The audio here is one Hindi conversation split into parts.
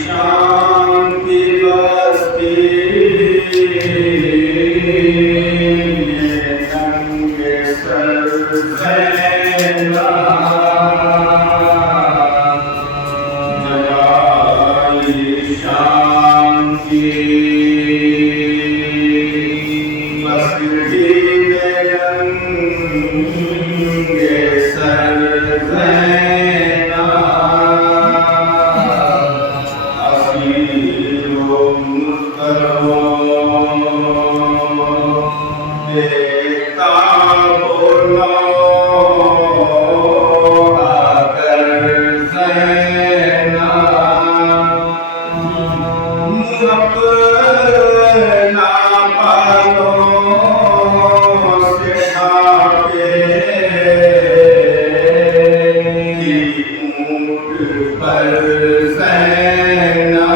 शाम की बस्ती नंगे सर जलाए शाम की बस्ती नंगे सर देखता बोलो आकर ज़ैना अपना पालों से ढाके की ऊँट पर ज़ैना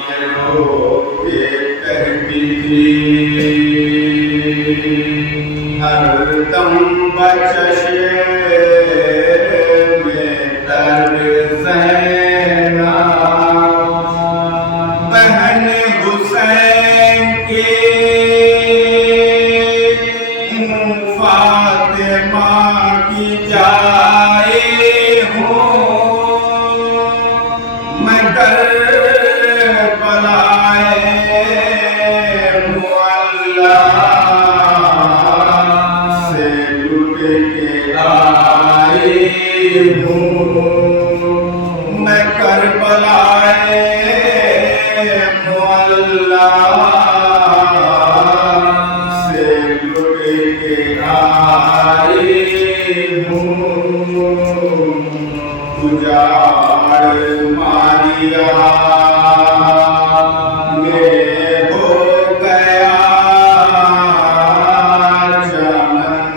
ये लोग कहती थी हरदम बचशे में दर ज़ैना बहन हुसैन की फातिमा की जाए हूँ मैं करबलाए मुअल्ला से लुट के आई हूँ मैं करबलाए मुअल्ला से लुट के आई हूँ उजाड़ मारिया में हो गया चमन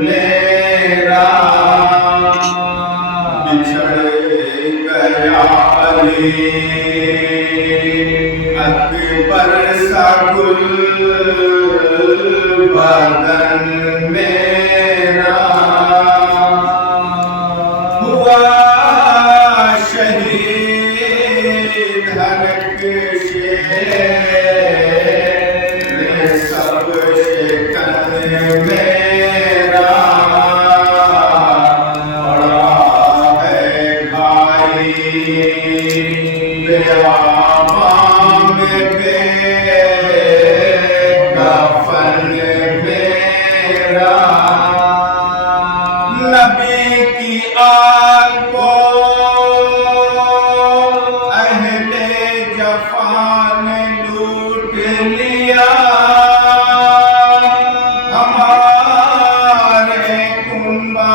मेरा बिछड़ गया अली अकबर सा गुल बदन मेरा हुआ शहीद हरक शेर सब शिकन मेरा बड़ा है भाई बेआबाम पे कफन मेरा नबी की आल को अहले जफान लूट लिया हमारे कुंबा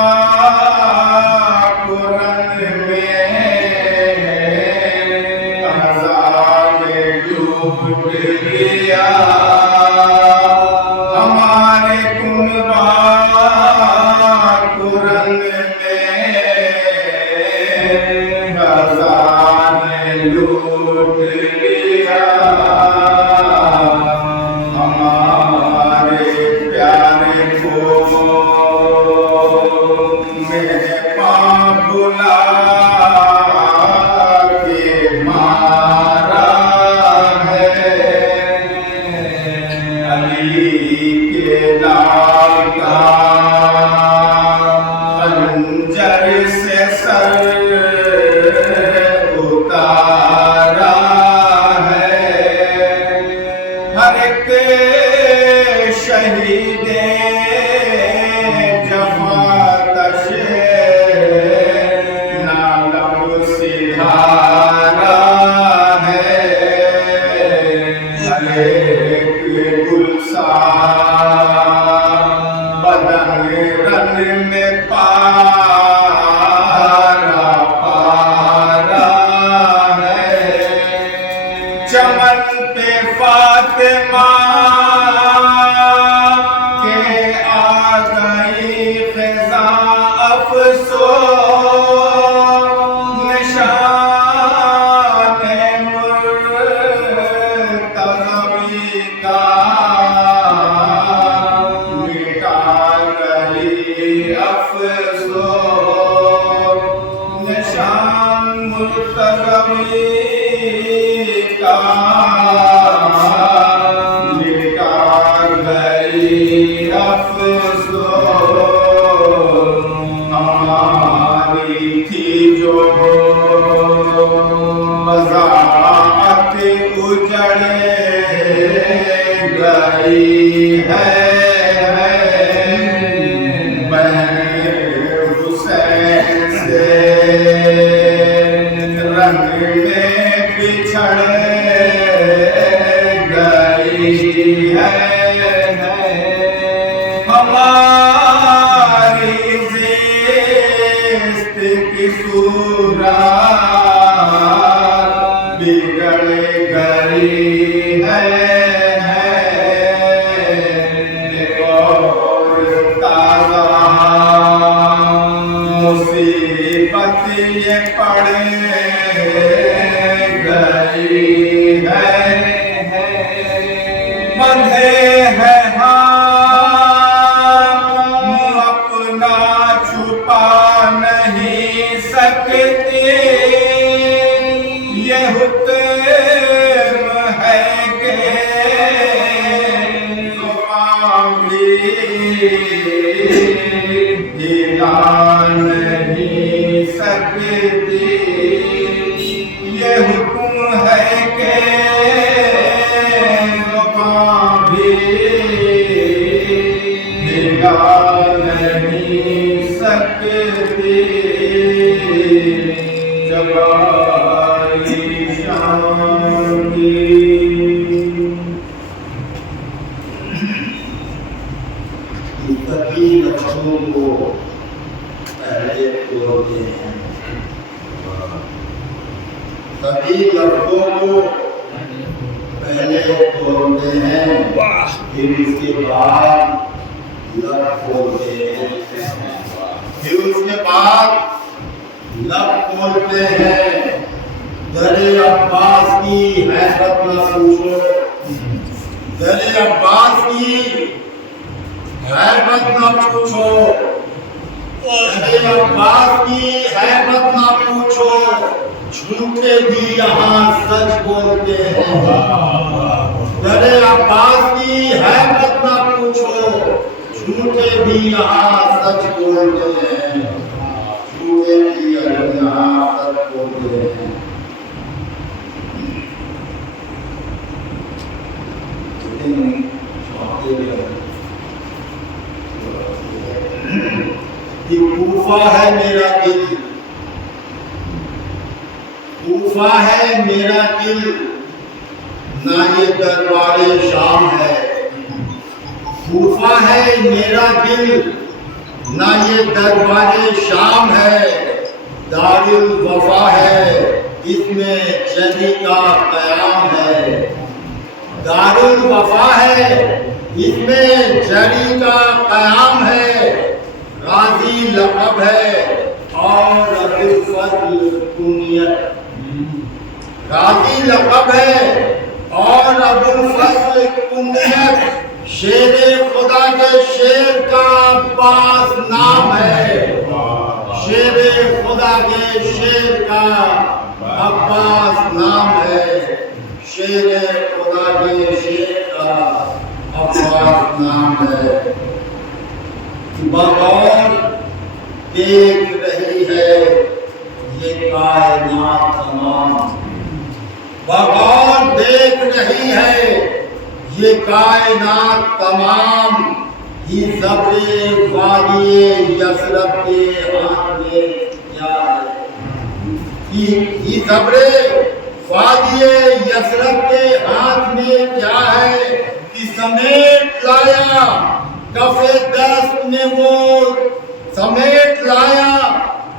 कुरन में खजाने लूट लिया हमारे कुंबा कुरन खजाने लूट लिया हमारे प्यारे को मेरे पाँव बुला के मारा है अली के लाल का खंजर से सर उतारा है हर एक शहीदे जमातशे नालब सिधारा है हर एक गुलसान बदन रन में पारा पारा है चमन पे फातिमा के आ गई ख़िज़ा अफ़सोस निशान मुर्तज़वी का मिटा गई अफ़सोस कभी का मिटा गई अफसोस हमारी थी जो मज़ाक़ उजड़ गई है बिछड़ गई है हमारी ज़िस्त की सूरत बिगड़ गई है और ताज़ा मुसीबत ये पड़े बंधे हैं हम अपना छुपा नहीं सकते ये हुक्म है कि भी हिला नहीं सकती ये हुक्म है कि नहीं सकती जवाई शांति सभी लफ्ज़ों को पहले बोलते हैं सभी लफ्ज़ों को पहले बोलते हैं फिर उसके बाद लब बोलते हैं फिर उसके बाद लब बोलते हैं दरे अब्बास की हैबत न पूछो दरे अब्बास की हैबत न पूछो दरे अब्बास की हैबत न पूछो झूठे भी यहाँ सच बोलते हैं दरे अब्बास की हैबत न पूछो झूठे भी यहाँ सच बोलते हैं झूठे भी यहाँ सच बोलते हैं ये कूफा है मेरा दिल कूफा है मेरा दिल ना ये दरबारे शाम है कूफा है मेरा दिल ना ये दरबारे शाम है दारुल वफा है इसमें जदी का क़याम है दारुल वफा है इसमें जदी का क़याम है गाजी लक़ब है और अबुल फज़ल कुनियत गाजी लक़ब है और अबुल फज़ल कुनियत शेरे खुदा के शेर का अब्बास नाम है शेरे खुदा के शेर का अब्बास नाम है शेरे खुदा के शेर का अब्बास नाम है बगौर देख रही है ये कायनात तमाम बगौर देख रही है ये कायनात तमाम ये ज़ब्रे वादिए यसरब के हाथ में क्या है ये ज़ब्रे वादिए यसरब के हाथ में क्या है कि समेट लाया कफ़े दस्त में वो समेट लाया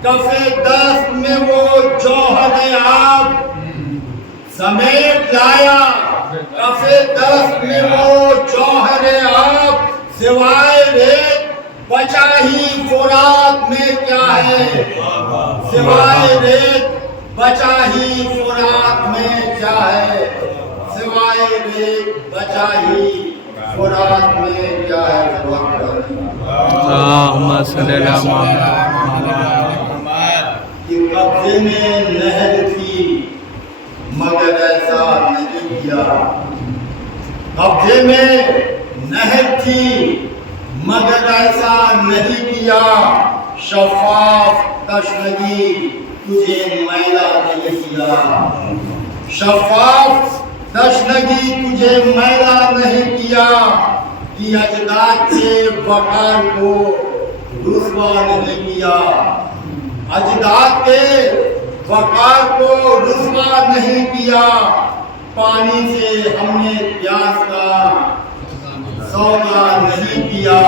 कफ़े दस्त में वो जौहर आब समेट लाया कफ़े दस्त में वो जौहर आब सिवाय रेत बचा ही फुरात में क्या है सिवाय रेत बचा ही फुरात में क्या है सिवाय रेत बचा ही फुरात में क्या है कि कब्जे में नहर थी मगर ऐसा नहीं किया। कब्जे में नहर थी मगर ऐसा नहीं किया। शफाफ तशनगी तुझे मैला नहीं किया। शफाफ तशनगी तुझे मैला नहीं किया कि अजदाद के वकार को रुस्वा नहीं किया। अजदाद के वकार को रुस्वा नहीं किया। पानी से हमने प्यास का सौदा नहीं किया।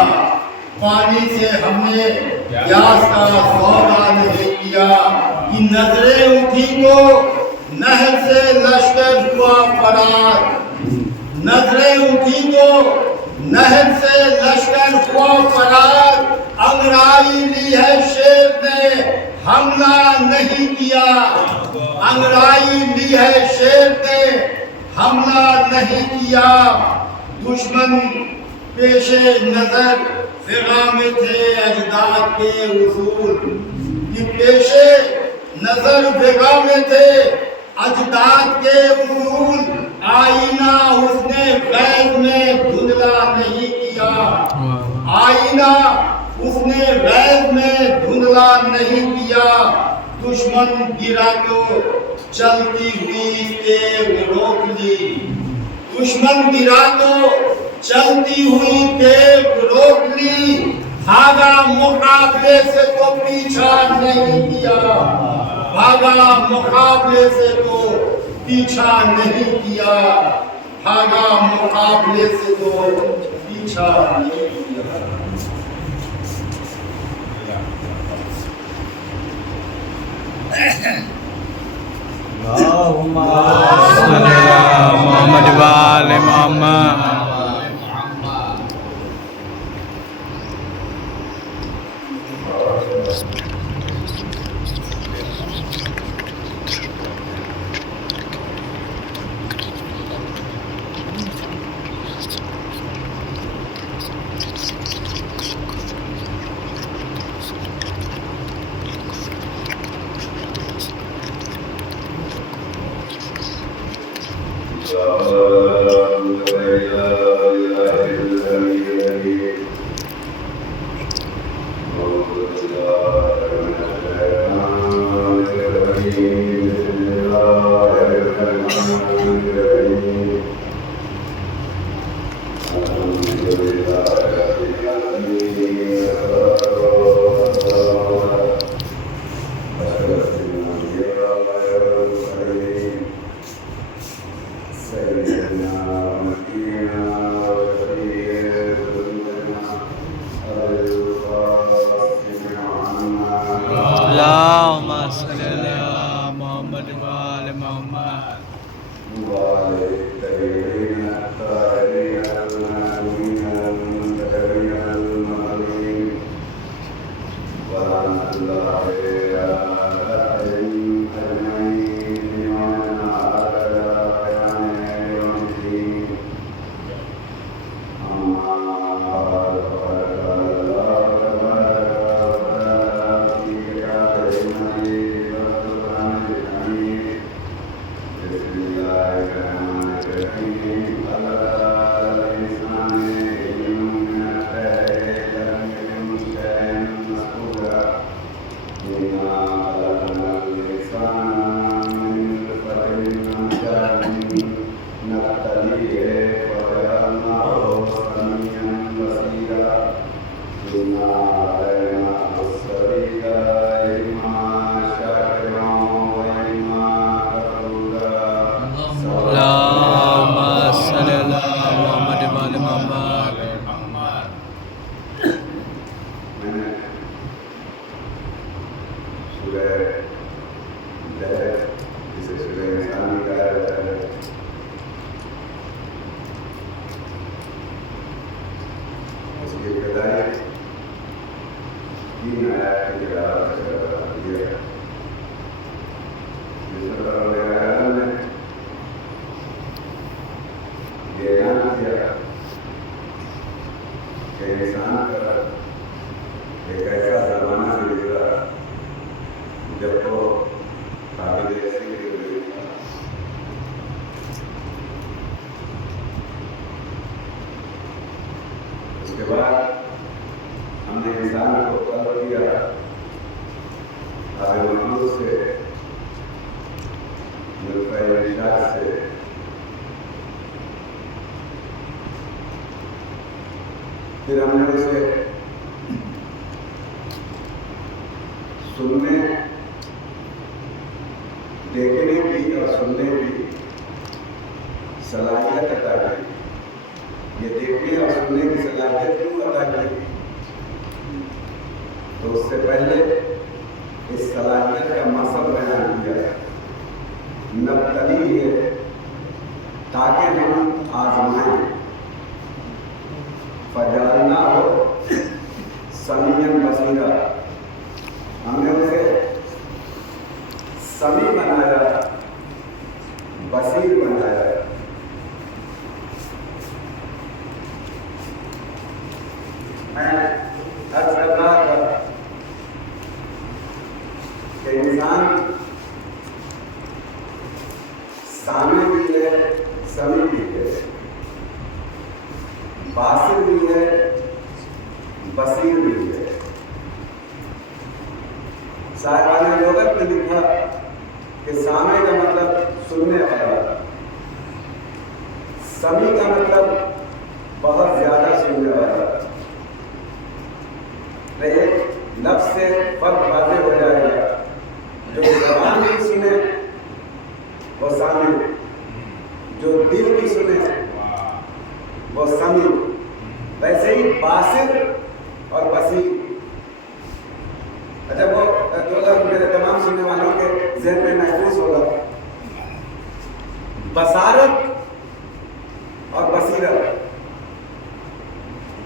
पानी से हमने प्यास का सौदा नहीं किया कि नजरें उठी तो नहर से लश्कर हुआ फरार। नजरें उठी तो नहर से लश्कर हुआ फरार। अंगड़ाई ली है शेर ने हमला नहीं किया। अंगड़ाई ली है शेर ने हमला नहीं किया। दुश्मन पेशे नजर फिगा में थे अजदाद के उसूल कि पेशे नजर फिगा में थे अजदाद के उसूल। आईना उसने गैब में धुंधला नहीं किया। आईना उसने गैब में धुंधला नहीं किया। दुश्मन गिरा तो चलती हुई तेग रोक ली। दुश्मन गिरा तो चलती हुई तेग रोक ली। भागा मुकाबले से तो पीछा नहीं किया। भागा मुकाबले से तो पीछा नहीं किया। भागा मुकाबले से तो पीछा नहीं किया। मोहम्मद वाले मोहम्मद। सफर किया आलमगीर से मिलकर से फिर हमने उसे सुनने देखने की और सुनने की सलाहियत अता की। ये देखने और सुनने की सलाहियत क्यों अता की? तो उससे पहले इस सलाहियत का मकसद बयान किया, नब्तली है ताकि हम आजमाएं, फजालना हो समीयन बसीरा, हमने उसे समी बनाया, बसीर बनाया। मैं अर्ज कर रहा था कि इंसान सामी भी है, समी भी है, बासिर भी है, बसीर भी है। साहिबान ने लोगत में लिखा कि सामे का मतलब सुनने वाला, समी का मतलब बहुत ज्यादा सुनने वाला। एक लफ्ज से फर्क वाज़ेह हो जाएगा, जो ज़बान की सुने वो सामी, जो दिल की सुने वो समी। वैसे ही बासिर और बसीर। अच्छा, वो दो लफ्ज मेरे तमाम सुनने वालों के ज़हन में महफूज होगा, बसारत और बसीरत।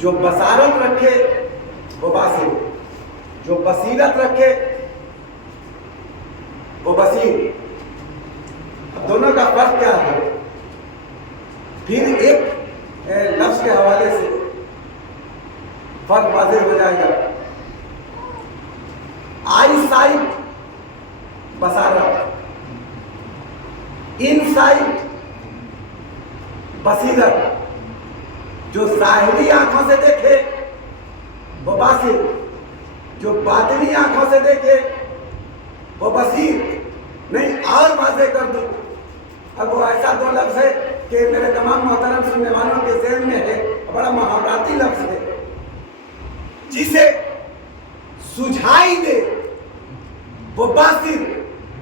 जो बसारत रखे वो बासिर, जो बसीरत रखे वो बसीर। अब दोनों का फर्क क्या है? फिर एक लफ्ज के हवाले से फर्क वाज़ेह हो जाएगा। आई साइट बसारत, इन साइट बसीरत। जो ज़ाहिरी आंखों से देखे वो बासिर, जो बातिनी आंखों से देखे वो बसीर। नहीं, और वाज़ेह कर दूं, अब वो ऐसा दो लफ्ज है कि मेरे तमाम मोहतरम सुनने वालों के ज़हन में है, बड़ा मुहावराती लफ्ज है, जिसे सुझाई दे वो बासिर,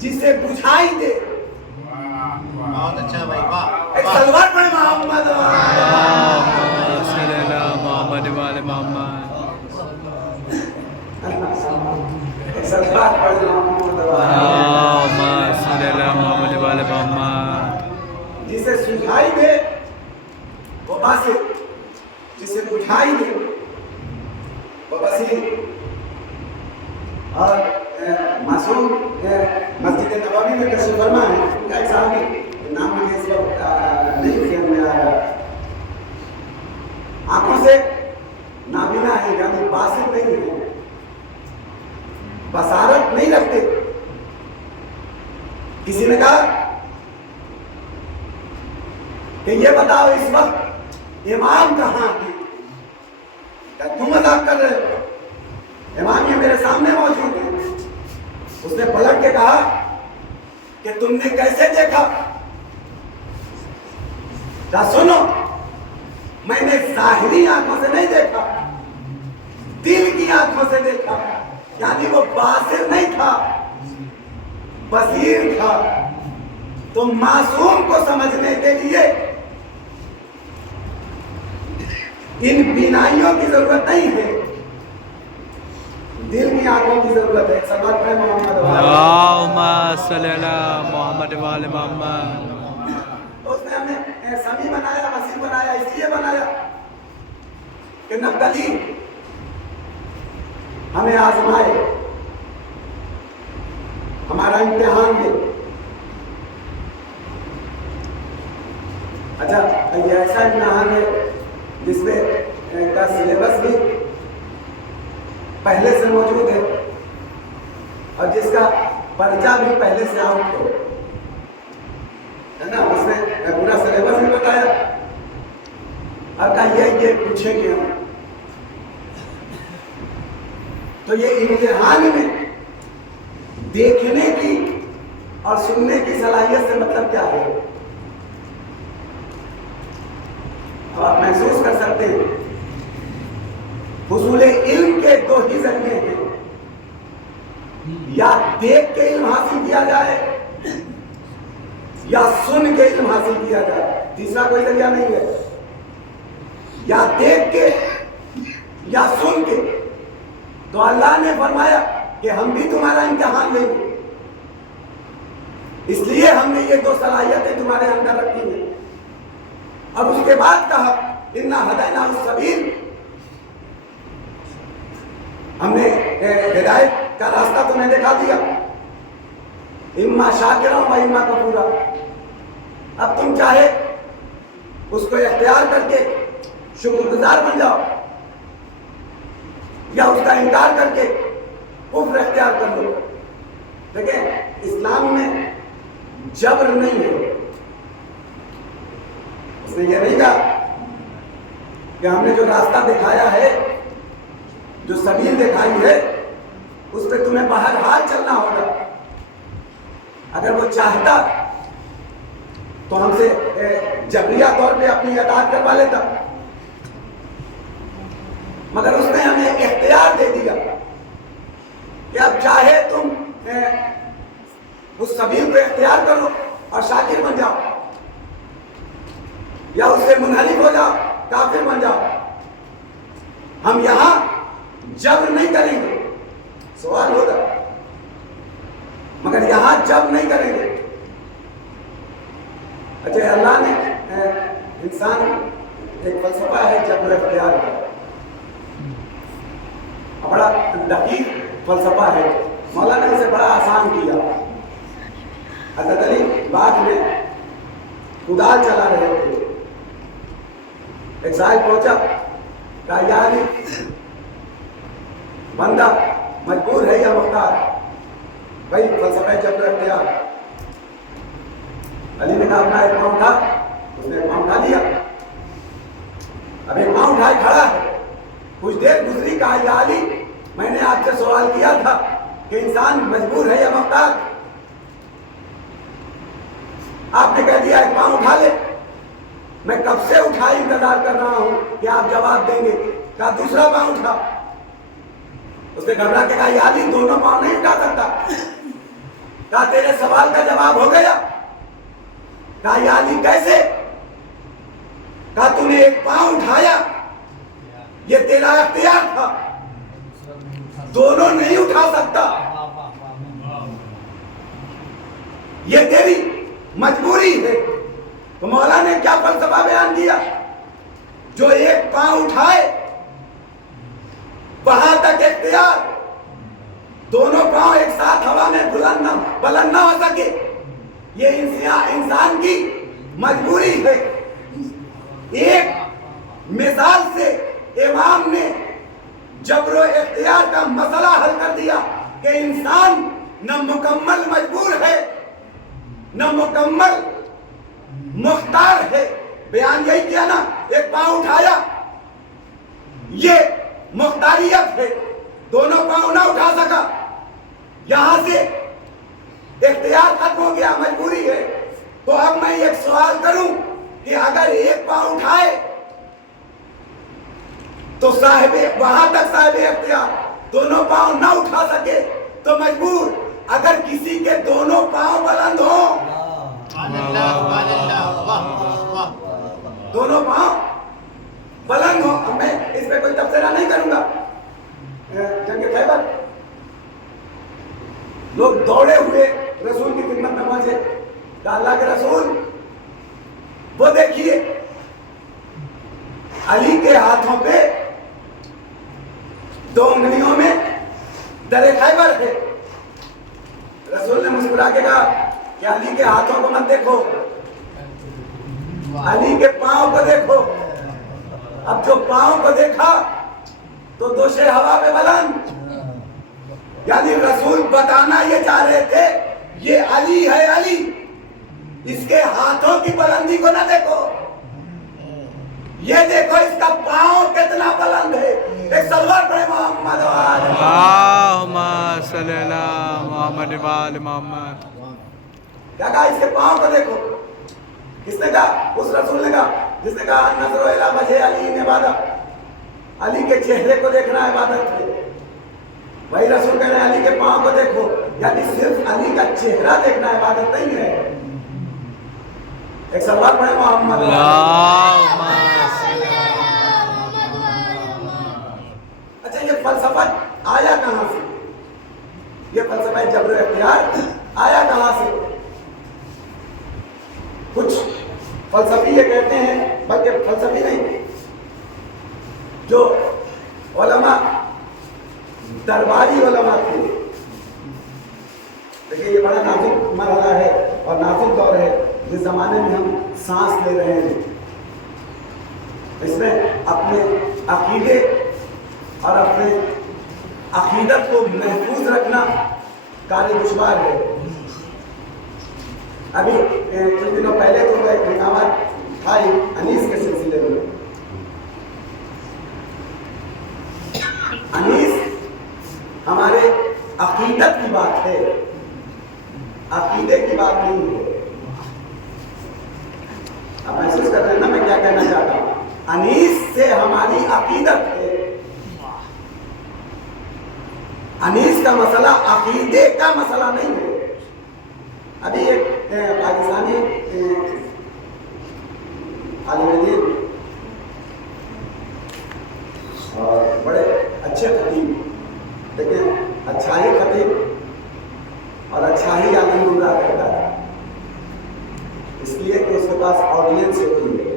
जिसे बुझाई दे। बहुत अच्छा भाई, वाह। एक सलवार पड़े मोहम्मद मोहम्मद वाले मोहम्मद। सलवार पड़े मोहम्मद वाले मोहम्मद। जिसे सुझाई दे वो बासिर, जिसे बुझाई दे वो बसीर। और मासूम मस्जिद नबवी में तशरीफ फरमा है, उनका एक साहबी, नाम मुझे इस वक्त नहीं ध्यान में आ रहा, आंखों से नाबीना है, यानी बासिर नहीं है, बसारत नहीं रखते। किसी ने कहा कि ये बताओ इस वक्त इमाम कहाँ है? क्या तुम मजाक कर रहे हो? इमाम ये मेरे सामने मौजूद है। उसने पलट के कहा कि तुमने कैसे देखा? क्या सुनो, मैंने ज़ाहिरी आंखों से नहीं देखा, दिल की आंखों से देखा। यानी वो बासिर नहीं था, बसीर था। तो मासूम को समझने के लिए इन बीनाइयों की जरूरत नहीं है, दिल की आंखों की जरूरत है। सल्लल्लाहु अलैहि मोहम्मद वाले मोहम्मद। उसने हमें समी बनाया, बसीर बनाया, इसलिए बनाया कि नब्तली हमें आजमाए, हमारा इम्तिहान है। अच्छा, ये ऐसा इम्तिहान है जिसमें का सिलेबस भी पहले से मौजूद है और जिसका पर्चा भी पहले से आउट है ना। उसमें पूरा सिलेबस भी बताया और कहा ये पूछेंगे हम। तो ये इम्तिहान में देखने की और सुनने की सलाहियत से मतलब क्या है? तो आप महसूस कर सकते हैं हुसूल इल्म के दो ही जरिए हैं, या देख के इल्म हासिल किया जाए या सुन के इल्म हासिल किया जाए, तीसरा कोई जरिया नहीं है। या देख के या सुन के। तो अल्लाह ने फरमाया कि हम भी तुम्हारा इम्तिहान लेंगे, इसलिए हमने ये दो सलाहियतें तुम्हारे अंदर रखी हैं। अब उसके बाद कहा इन्ना हदैना सबील, हमने हिदायत का रास्ता तुम्हें दिखा दिया, इम्मा शाकिरा व इम्मा कफूरा। अब तुम चाहे उसको इख्तियार करके शुक्रगुजार बन जाओ या उसका इनकार करके कुफ्र इख्तियार कर लो। देखिए इस्लाम में जबर नहीं है। उसने ये नहीं कहा कि हमने जो रास्ता दिखाया है, जो सबील दिखाई है, उस पर तुम्हें बहरहाल चलना होगा। अगर वो चाहता तो हमसे जबरिया तौर पे अपनी अताअत करवा लेता, मगर उसने हमें इख्तियार दे दिया कि अब चाहे तुम उस सबील को इख्तियार करो और शाकिर बन जाओ, या उससे मुनहरिफ हो जाओ, काफिर बन जाओ। हम यहां जबर नहीं करेंगे, सवाल होगा, मगर यहां जबर नहीं करेंगे। अच्छा, अल्लाह ने इंसान, एक फलसफा है जबर इख्तियार का, बड़ा दकीक फलसफा है, मौलाना ने उसे बड़ा आसान किया। हज़रत अली बाग में कुदाल चला रहे थे, एक साहिब पहुंचा, कहा या अली, बंदा मजबूर है या मुख्तार? भाई फलसफा जबर इख्तियार। अली ने कहा अपना एक पाँव उठा, उसने एक पाँव उठा लिया। अब एक पाँव उठाए खड़ा है, कुछ देर गुजरी, कहा या अली, मैंने आपसे सवाल किया था कि इंसान मजबूर है या मुख्तार, आपने कह दिया एक पाँव उठा ले। मैं कब से उठा इंतजार कर रहा हूं कि आप जवाब देंगे। कहा दूसरा पाँव उठा। उसने घबरा के कहा या अली, दोनों पाँव नहीं उठा सकता। कहा तेरे सवाल का जवाब हो गया। कहा या अली कैसे? कहा तूने एक पाँव उठाया, ये तेरा इख्तियार था, दोनों नहीं उठा सकता, ये तेरी मजबूरी है। तो मौला ने क्या फलसफा बयान किया? जो एक पाँव उठाए वहां तक इख्तियार, दोनों पाँव एक साथ हवा में बुलंद ना हो सके, ये इंसान की मजबूरी है। एक मिसाल से इमाम ने जबरो इख्तियार का मसला हल कर दिया कि इंसान न मुकम्मल मजबूर है न मुकम्मल मुख्तार है। बयान यही किया ना, एक पाँव उठाया, ये मुख्तारियत है, दोनों पाँव ना उठा सका, यहां से इख्तियार खत्म हो गया, मजबूरी है। तो अब मैं एक सवाल करूं कि अगर एक पाँव उठाए तो वहां तक साहिब इख्तियार दोनों पाँव ना उठा सके तो मजबूर। अगर किसी के दोनों पाँव बुलंद हो, दोनों पाँव बुलंद हो, मैं इस पे कोई तबसरा नहीं करूंगा। जंग खैबर लोग दौड़े हुए रसूल की खिदमत में पहुंचे, अल्लाह के रसूल, वो देखिए अली के हाथों पे दो उंगलियों में दरे खैबर है। रसूल ने मुस्कुरा के कहा कि अली के हाथों को मत देखो, अली के पांव को देखो। अब जो पांव को देखा तो दोषे हवा पे बुलंद, यानी रसूल बताना ये चाह रहे थे ये अली है, अली, इसके हाथों की बुलंदी को ना देखो, ये देखो इसका पांव कितना बुलंद है। एक सलवार पड़े मोहम्मद वाले अल्लाहुम्मा सल्ली अला मुहम्मद वाले मोहम्मद। क्या कहा? इसके पाँव को देखो। किसने कहा? उस रसूल ने कहा जिसने कहा नजरो इला वजह अली इबादत, अली के चेहरे को देखना इबादत है। वही रसूल कह रहे हैं अली के पाँव को देखो, यानी सिर्फ अली का चेहरा देखना इबादत नहीं है। एक सलवार पढ़े मोहम्मद। अल्लाहुम्मा अच्छा, ये फलसफा आया कहाँ से? ये फलसफा जबर इख्तियार आया कहाँ से? कुछ फलसफी ये कहते हैं, बल्कि फलसफी नहीं, जो उलमा दरबारी उलमा थे। देखिए ये बड़ा नाजुक मरहला है और नाजुक दौर है जिस जमाने में हम सांस ले रहे हैं। इसमें अपने अकीदे और अपने अकीदत को महफूज रखना कार्य दुश्वार है। अभी कुछ दिनों पहले तो एक निकामत था अनीस के सिलसिले में। अनीस हमारे अकीदत की बात है, अकीदे की बात नहीं है। आप महसूस कर रहे हैं ना मैं क्या कहना चाहता हूं? अनीस से हमारी अकीदत है। अनीस का मसला अकीदे का मसला नहीं है। अभी एक पाकिस्तानी आलिम दीन और बड़े अच्छे खतीब, लेकिन अच्छा ही खतीब और अच्छा ही आलिम गुमराह करता है, इसलिए कि उसके पास ऑडियंस होती है।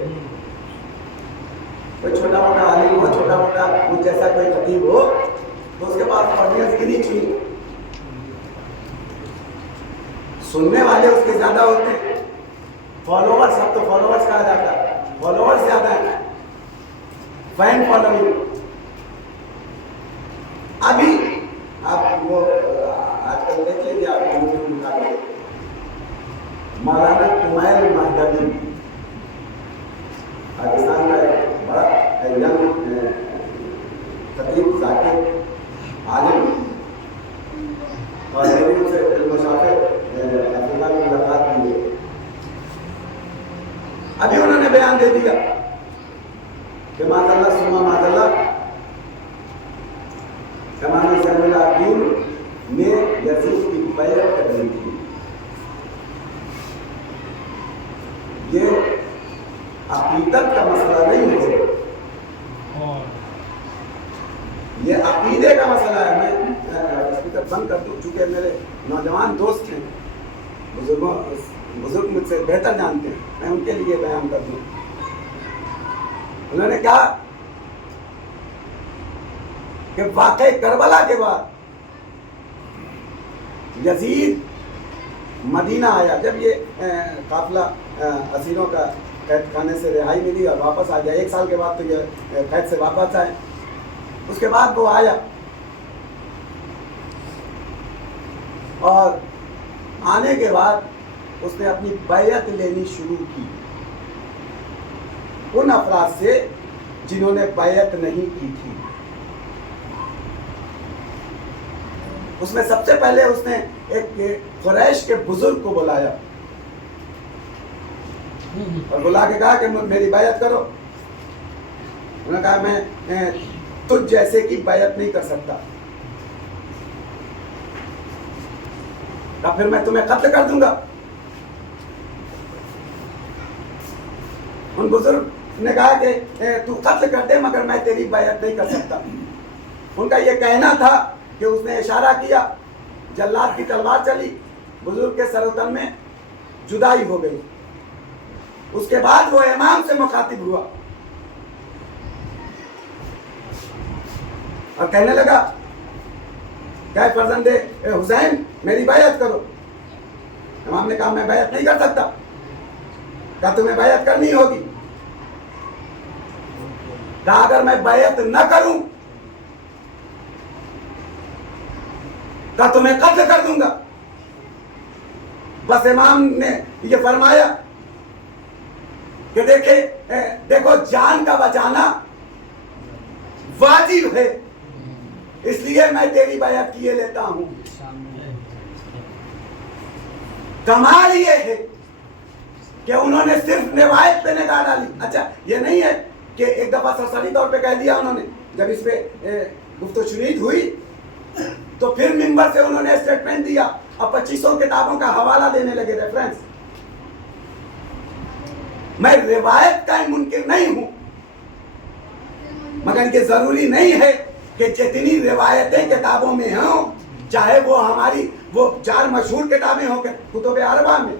कोई छोटा मोटा आलिम हो, छोटा मोटा मुझ जैसा कोई खतीब हो, तो उसके पास ऑडियंस गिनी चुनी, सुनने वाले उसके ज्यादा होते हैं। फॉलोवर्स, अब तो फॉलोवर्स कहा जाता है, फॉलोवर्स ज्यादा है, फैन फॉलोइंग। अभी आप वो आजकल देख लीजिए, आप मौलाना कुमैल महदवी पाकिस्तान का एक बड़ा यंग खतीब जाकिर आलिम, और मेरी उनसे अफ्रीका में मुलाकात हुई है। अभी उन्होंने बयान दे दिया कि माज़अल्लाह सुम्मा माज़अल्लाह इमाम ज़ैनुल आबिदीन ने यज़ीद की बैअत कर दी थी। ये अकीदत का मसला नहीं है, ये अकीदे का मसला है। मैं स्पीकर बंद कर दूं, चूंकि मेरे नौजवान दोस्त हैं, बुजुर्ग मुझसे बेहतर जानते हैं, मैं उनके लिए बयान कर दूं। उन्होंने कहा कि वाक़ई करबला के बाद यजीद मदीना आया। जब ये काफिला असीरों का कैद खाने से रिहाई मिली और वापस आ गया, 1 साल के बाद तो ये कैद से वापस आए, उसके बाद वो आया और आने के बाद उसने अपनी बैयत लेनी शुरू की उन अफराद से जिन्होंने बैयत नहीं की थी। उसमें सबसे पहले उसने एक कुरैश के बुजुर्ग को बुलाया और बुला के कहा कि मेरी बैयत करो। उन्होंने कहा मैं तुझ जैसे की बैयत नहीं कर सकता, तो फिर मैं तुम्हें कत्ल कर दूंगा। उन बुजुर्ग ने कहा कि तू कत्ल कर दे मगर मैं तेरी बैयत नहीं कर सकता। उनका यह कहना था कि उसने इशारा किया, जल्लाद की तलवार चली, बुजुर्ग के सरोतन में जुदाई हो गई। उसके बाद वो इमाम से मुखातिब हुआ और कहने लगा, क्या फर्जंदे हुसैन मेरी बैयत करो। इमाम ने कहा मैं बैयत नहीं कर सकता। कहा तुम्हें बैयत करनी होगी। कहा अगर मैं बैयत न करूं तो तुम्हें कत्ल कर दूंगा। बस इमाम ने ये फरमाया कि देखो जान का बचाना वाजिब है, इसलिए मैं तेरी बैत किए लेता हूं। कमाल ये है कि उन्होंने सिर्फ रिवायत पे निगाह डाली। अच्छा, ये नहीं है कि एक दफा सरसरी तौर पे कह दिया उन्होंने, जब इस पे गुफ्तगू हुई तो फिर मिंबर से उन्होंने स्टेटमेंट दिया, अब 2500 किताबों का हवाला देने लगे, रेफरेंस। मैं रिवायत का मुनकिर नहीं हूं, मगर ये जरूरी नहीं है कि जितनी रिवायतें किताबों में हों, चाहे वो हमारी वो 4 मशहूर किताबें हों कुतुब अरबा में,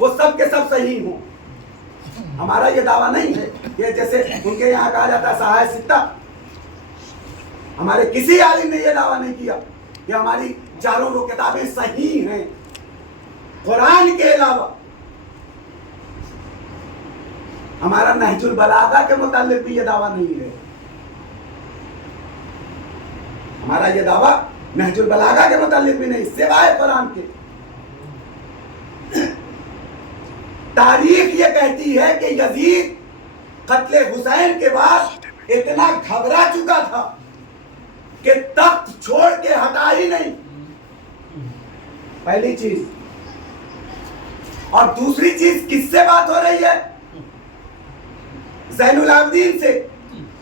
वो सब के सब सही हों। हमारा ये दावा नहीं है, ये जैसे उनके यहाँ कहा जाता है सहाय सित्ता, हमारे किसी आलिम ने ये दावा नहीं किया कि हमारी चारों वो किताबें सही हैं कुरान के अलावा। हमारा नहजुल बलागा के मुतालिक भी ये दावा नहीं है। हमारा ये दावा नहजुल बलागा के मुतालिक भी नहीं, सिवाय कुरान के। तारीख ये कहती है कि यजीद कत्ले हुसैन के बाद इतना घबरा चुका था कि तख्त छोड़ के हटा ही नहीं, पहली चीज। और दूसरी चीज, किससे बात हो रही है? ज़ैनुल आबिदीन से,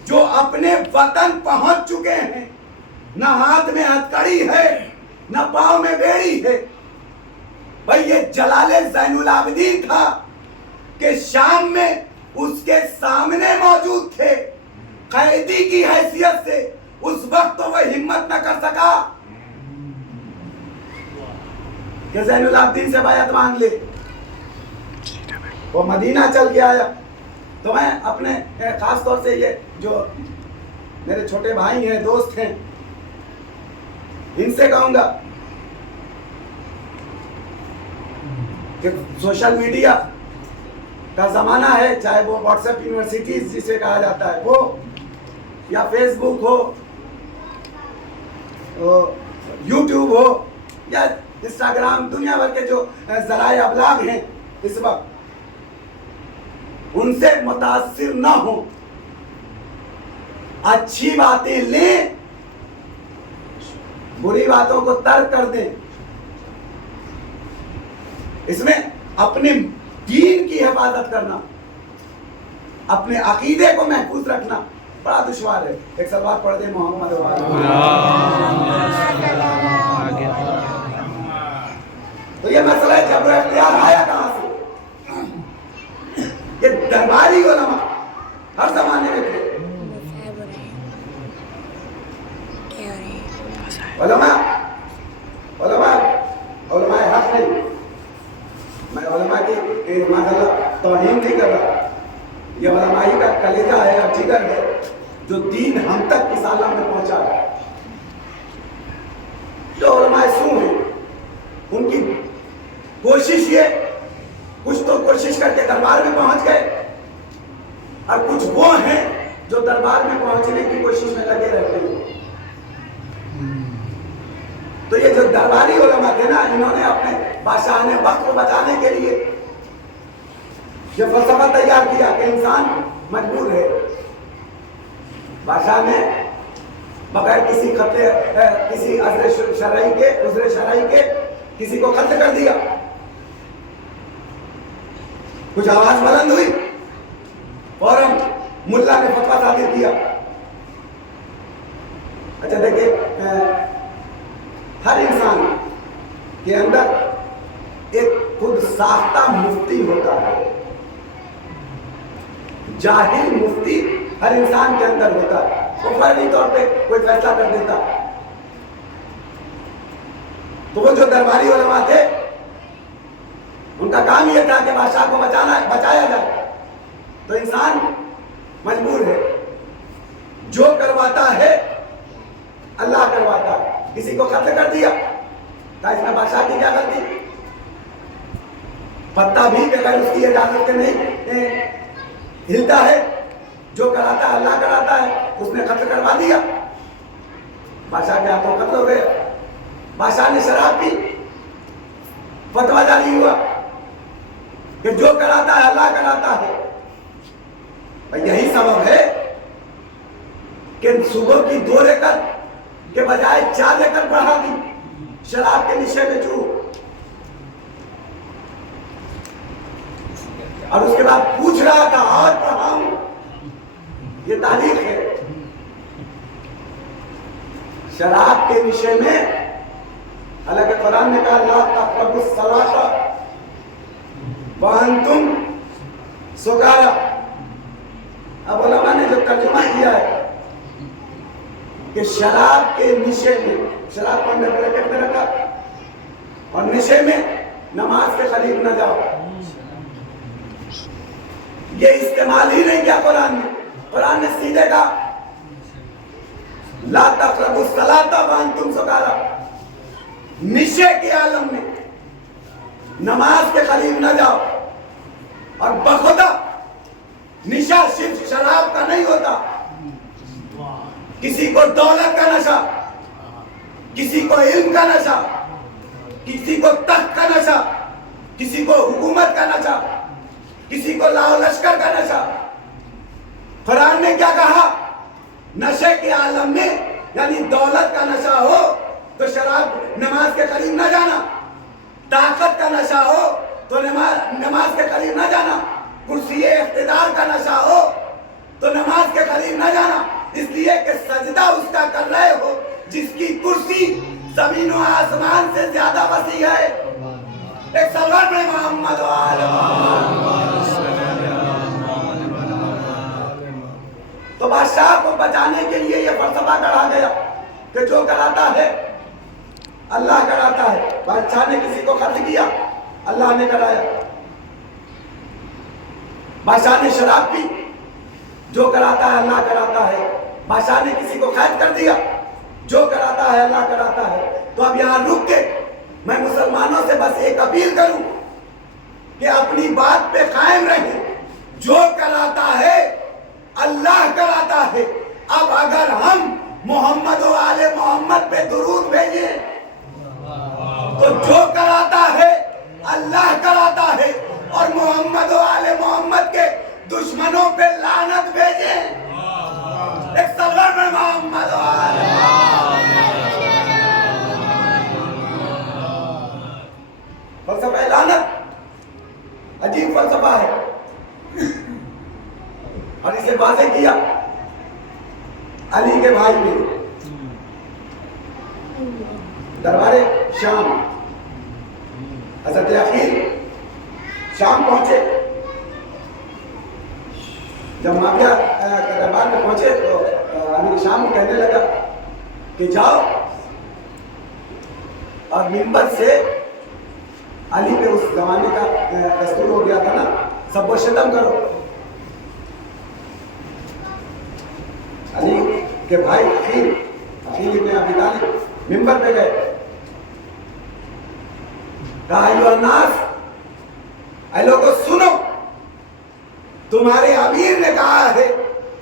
जो अपने वतन पहुंच चुके हैं। न हाथ में हथकड़ी है, न पांव में बेड़ी है। भाई ये जलाले ज़ैनुल आबिदीन था कि शाम में उसके सामने मौजूद थे, कैदी की हैसियत से। उस वक्त तो वह हिम्मत न कर सका कि ज़ैनुल आबिदीन से बैत मांग ले। वो मदीना चल के आया। तो मैं अपने खास तौर से ये जो मेरे छोटे भाई हैं, दोस्त हैं, इनसे कहूंगा कि सोशल मीडिया का जमाना है, चाहे वो व्हाट्सएप यूनिवर्सिटीज जिसे कहा जाता है वो, या फेसबुक हो, यूट्यूब हो, या इंस्टाग्राम, दुनिया भर के जो जराए अबलाग हैं इस वक्त, उनसे मुतासिर ना हो, अच्छी बातें लें, बुरी बातों को तर्क कर दें। इसमें अपने दीन की हिफाजत करना, अपने अकीदे को महफूज रखना बड़ा दुश्वार है। एक सलवात पढ़ दे मोहम्मद। तो ये मसला है, जबर इख्तियार आया कहां से? ये दरबारी उलमा हर जमाने में थे। उलमा हक नहीं, मैं उलमा की माशाल्लाह तौहीन नहीं कर रहा। ये उलमा ही का कलेजा है और जिगर है जो दीन हम तक इस आलम में पहुंचा है। जो उलमा सू हैं, उनकी कोशिश ये, कुछ तो कोशिश करके दरबार में पहुंच गए, और कुछ वो हैं जो दरबार में पहुंचने की कोशिश में लगे रहते हैं। तो ये जो दरबारी उलमा थे ना, इन्होंने अपने बादशाह ने वक्त को बचाने के लिए ये फलसफा तैयार किया कि इंसान मजबूर है। बादशाह ने बगैर किसी खतरे, किसी उज़्र शरई के किसी को खत्म कर दिया। कुछ आवाज बुलंद हुई, फौरन मुल्ला ने फतवा सादिर किया। अच्छा देखिए, हर इंसान के अंदर एक खुद साख्ता मुफ्ती होता है। जाहिल मुफ्ती हर इंसान के अंदर होता है। वो फर्जी तौर पे कोई फैसला कर देता। तो वो जो दरबारी उलमा थे, उनका काम यह था कि बादशाह को बचाया जाए। तो इंसान मजबूर है, जो करवाता है अल्लाह करवाता है। किसी को कत्ल कर दिया, क्या इसमें बादशाह की क्या गलती? पत्ता भी बगैर उसकी इजाजत के नहीं हिलता है। जो कराता है अल्लाह कराता है, उसने कत्ल करवा दिया, बादशाह के हाथों कत्ल हो गया। बादशाह ने शराब पी, फतवा जारी हुआ कि जो कराता है अल्लाह कराता है। यही सबब है कि सुबह की 2 एकड़ के बजाय 4 एकड़ बढ़ा दी शराब के नशे में चूर। और उसके बाद पूछ रहा था और बढ़ाऊं, ये तारीख है। शराब के नशे में हालांकि कुरान ने कहा ला तक़रबुस सलाता व अंतुम सुकारा। अब उलमा ने जो तर्जुमा किया है कि शराब के नशे में, शराब को अंदर ब्रैकेट में रखा, और नशे में नमाज के करीब न जाओ, ये इस्तेमाल ही नहीं किया कुरान ने। कुरान ने सीधे कहा ला तक़रबुस सलाता व अंतुम सुकारा। नशे के आलम में नमाज के करीब न जाओ। और बखुदा नशा सिर्फ शराब का नहीं होता, किसी को दौलत का नशा, किसी को इल्म का नशा, किसी को तख्त का नशा, किसी को हुकूमत का नशा, किसी को लाओ लश्कर का नशा। कुरान ने क्या कहा? नशे के आलम में यानी दौलत का नशा हो तो शराब नमाज के करीब न जाना, ताकत का नशा हो तो नमाज के करीब न जाना, कुर्सी इख्तिदार का नशा हो तो नमाज के करीब न जाना, इसलिए कि सजदा उसका कर रहे हो जिसकी कुर्सी जमीन और आसमान से ज्यादा वसी है। एक सलवार में मोहम्मद तो बादशाह को बचाने के लिए यह फलसफा गढ़ा गया कि जो कराता है अल्लाह कराता है। बादशाह ने किसी को खर्च किया, अल्लाह ने कराया। बादशाह ने शराब पी, जो कराता है अल्लाह कराता है। बादशाह ने किसी को कैद कर दिया, जो कराता है अल्लाह कराता है। तो अब यहाँ रुक के मैं मुसलमानों से बस एक अपील करूं कि अपनी बात पे कायम रहें। जो कराता है अल्लाह कराता है। अब अगर हम मोहम्मद और आले मोहम्मद पे दुरूद भेजें तो जो कराता है अल्लाह कराता है, और मोहम्मद और आले मोहम्मद के दुश्मनों पे लानत भेजें। एक सलवार में मोहम्मद और आले फलसफा है लानत, अजीब फलसफा है। और इसे वाज़ेह किया अली के भाई ने दरबारे शाम, हज़रत अकील शाम पहुंचे। जब माविया के दरबार में पहुंचे तो अमीर शाम कहने लगा कि जाओ और मिंबर से अली पे उस जमाने का दस्तूर हो गया था ना, सबको शतम करो। अली के भाई अकील इब्न अबी तालिब मिंबर पे गए, कहा नास, ऐ लोगों सुनो, तुम्हारे अमीर ने कहा है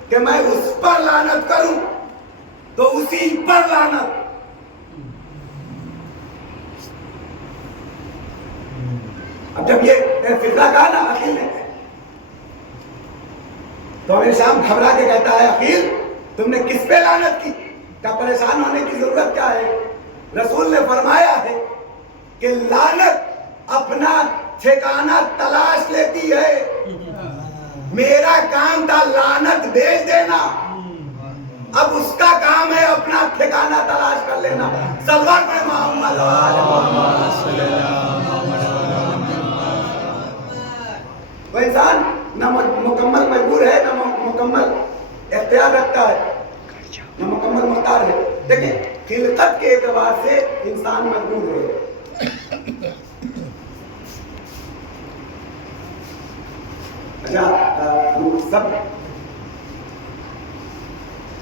कि मैं उस पर लानत करूं तो उसी पर लानत। अब जब ये फिजा कहा ना अकील ने, तो अमीर शाम घबरा के कहता है अकील तुमने किस पे लानत की? क्या परेशान होने की जरूरत क्या है? रसूल ने फरमाया है कि लानत अपना ठिकाना तलाश लेती है। मेरा काम था लानत भेज देना, अब उसका काम है अपना ठिकाना तलाश कर लेना। सलवार में मोहम्मद वो इंसान न मुकम्मल मजबूर है, न मुकम्मल इख्तियार रखता है, न मुकम्मल मुख्तार है। देखिए खिलकत के एतबार से इंसान मजबूर है। अच्छा, सब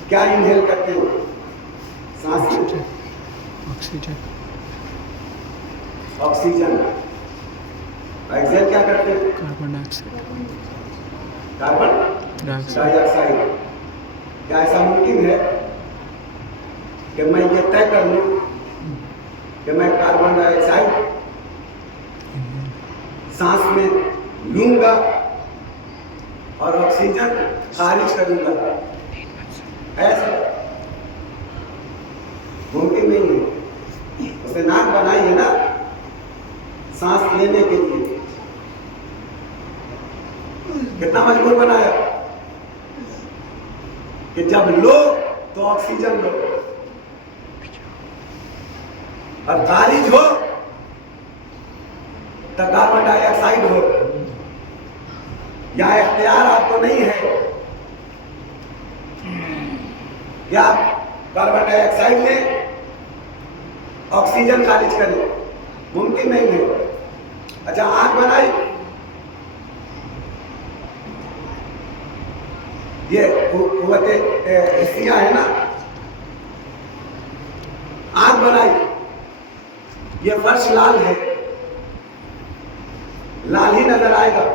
क्या इनहेल करते हो? सांस ऑक्सीजन। ऑक्सीजन। एक्सेल क्या करते हो? Carbon dioxide. Carbon dioxide. क्या ऐसा मुमकिन है कि मैं ये तय कर लूं कि मैं कार्बन डाइऑक्साइड सांस में लूंगा और ऑक्सीजन खारिज करूंगा? ऐसा मुमकिन नहीं है। उसने नाक बनाई है ना सांस लेने के लिए, कितना मजबूर बनाया कि जब लो तो ऑक्सीजन लो, और खारिज हो तो कार्बन डाइऑक्साइड हो। या इख्तियार आपको नहीं है कि आप कार्बन डाइऑक्साइड लें, ऑक्सीजन खारिज करें, मुमकिन नहीं है। अच्छा, आंख बनाई, ये कुव्वते हिस्सियां है ना, आंख बनाई, ये फर्श लाल है, लाल ही नजर आएगा।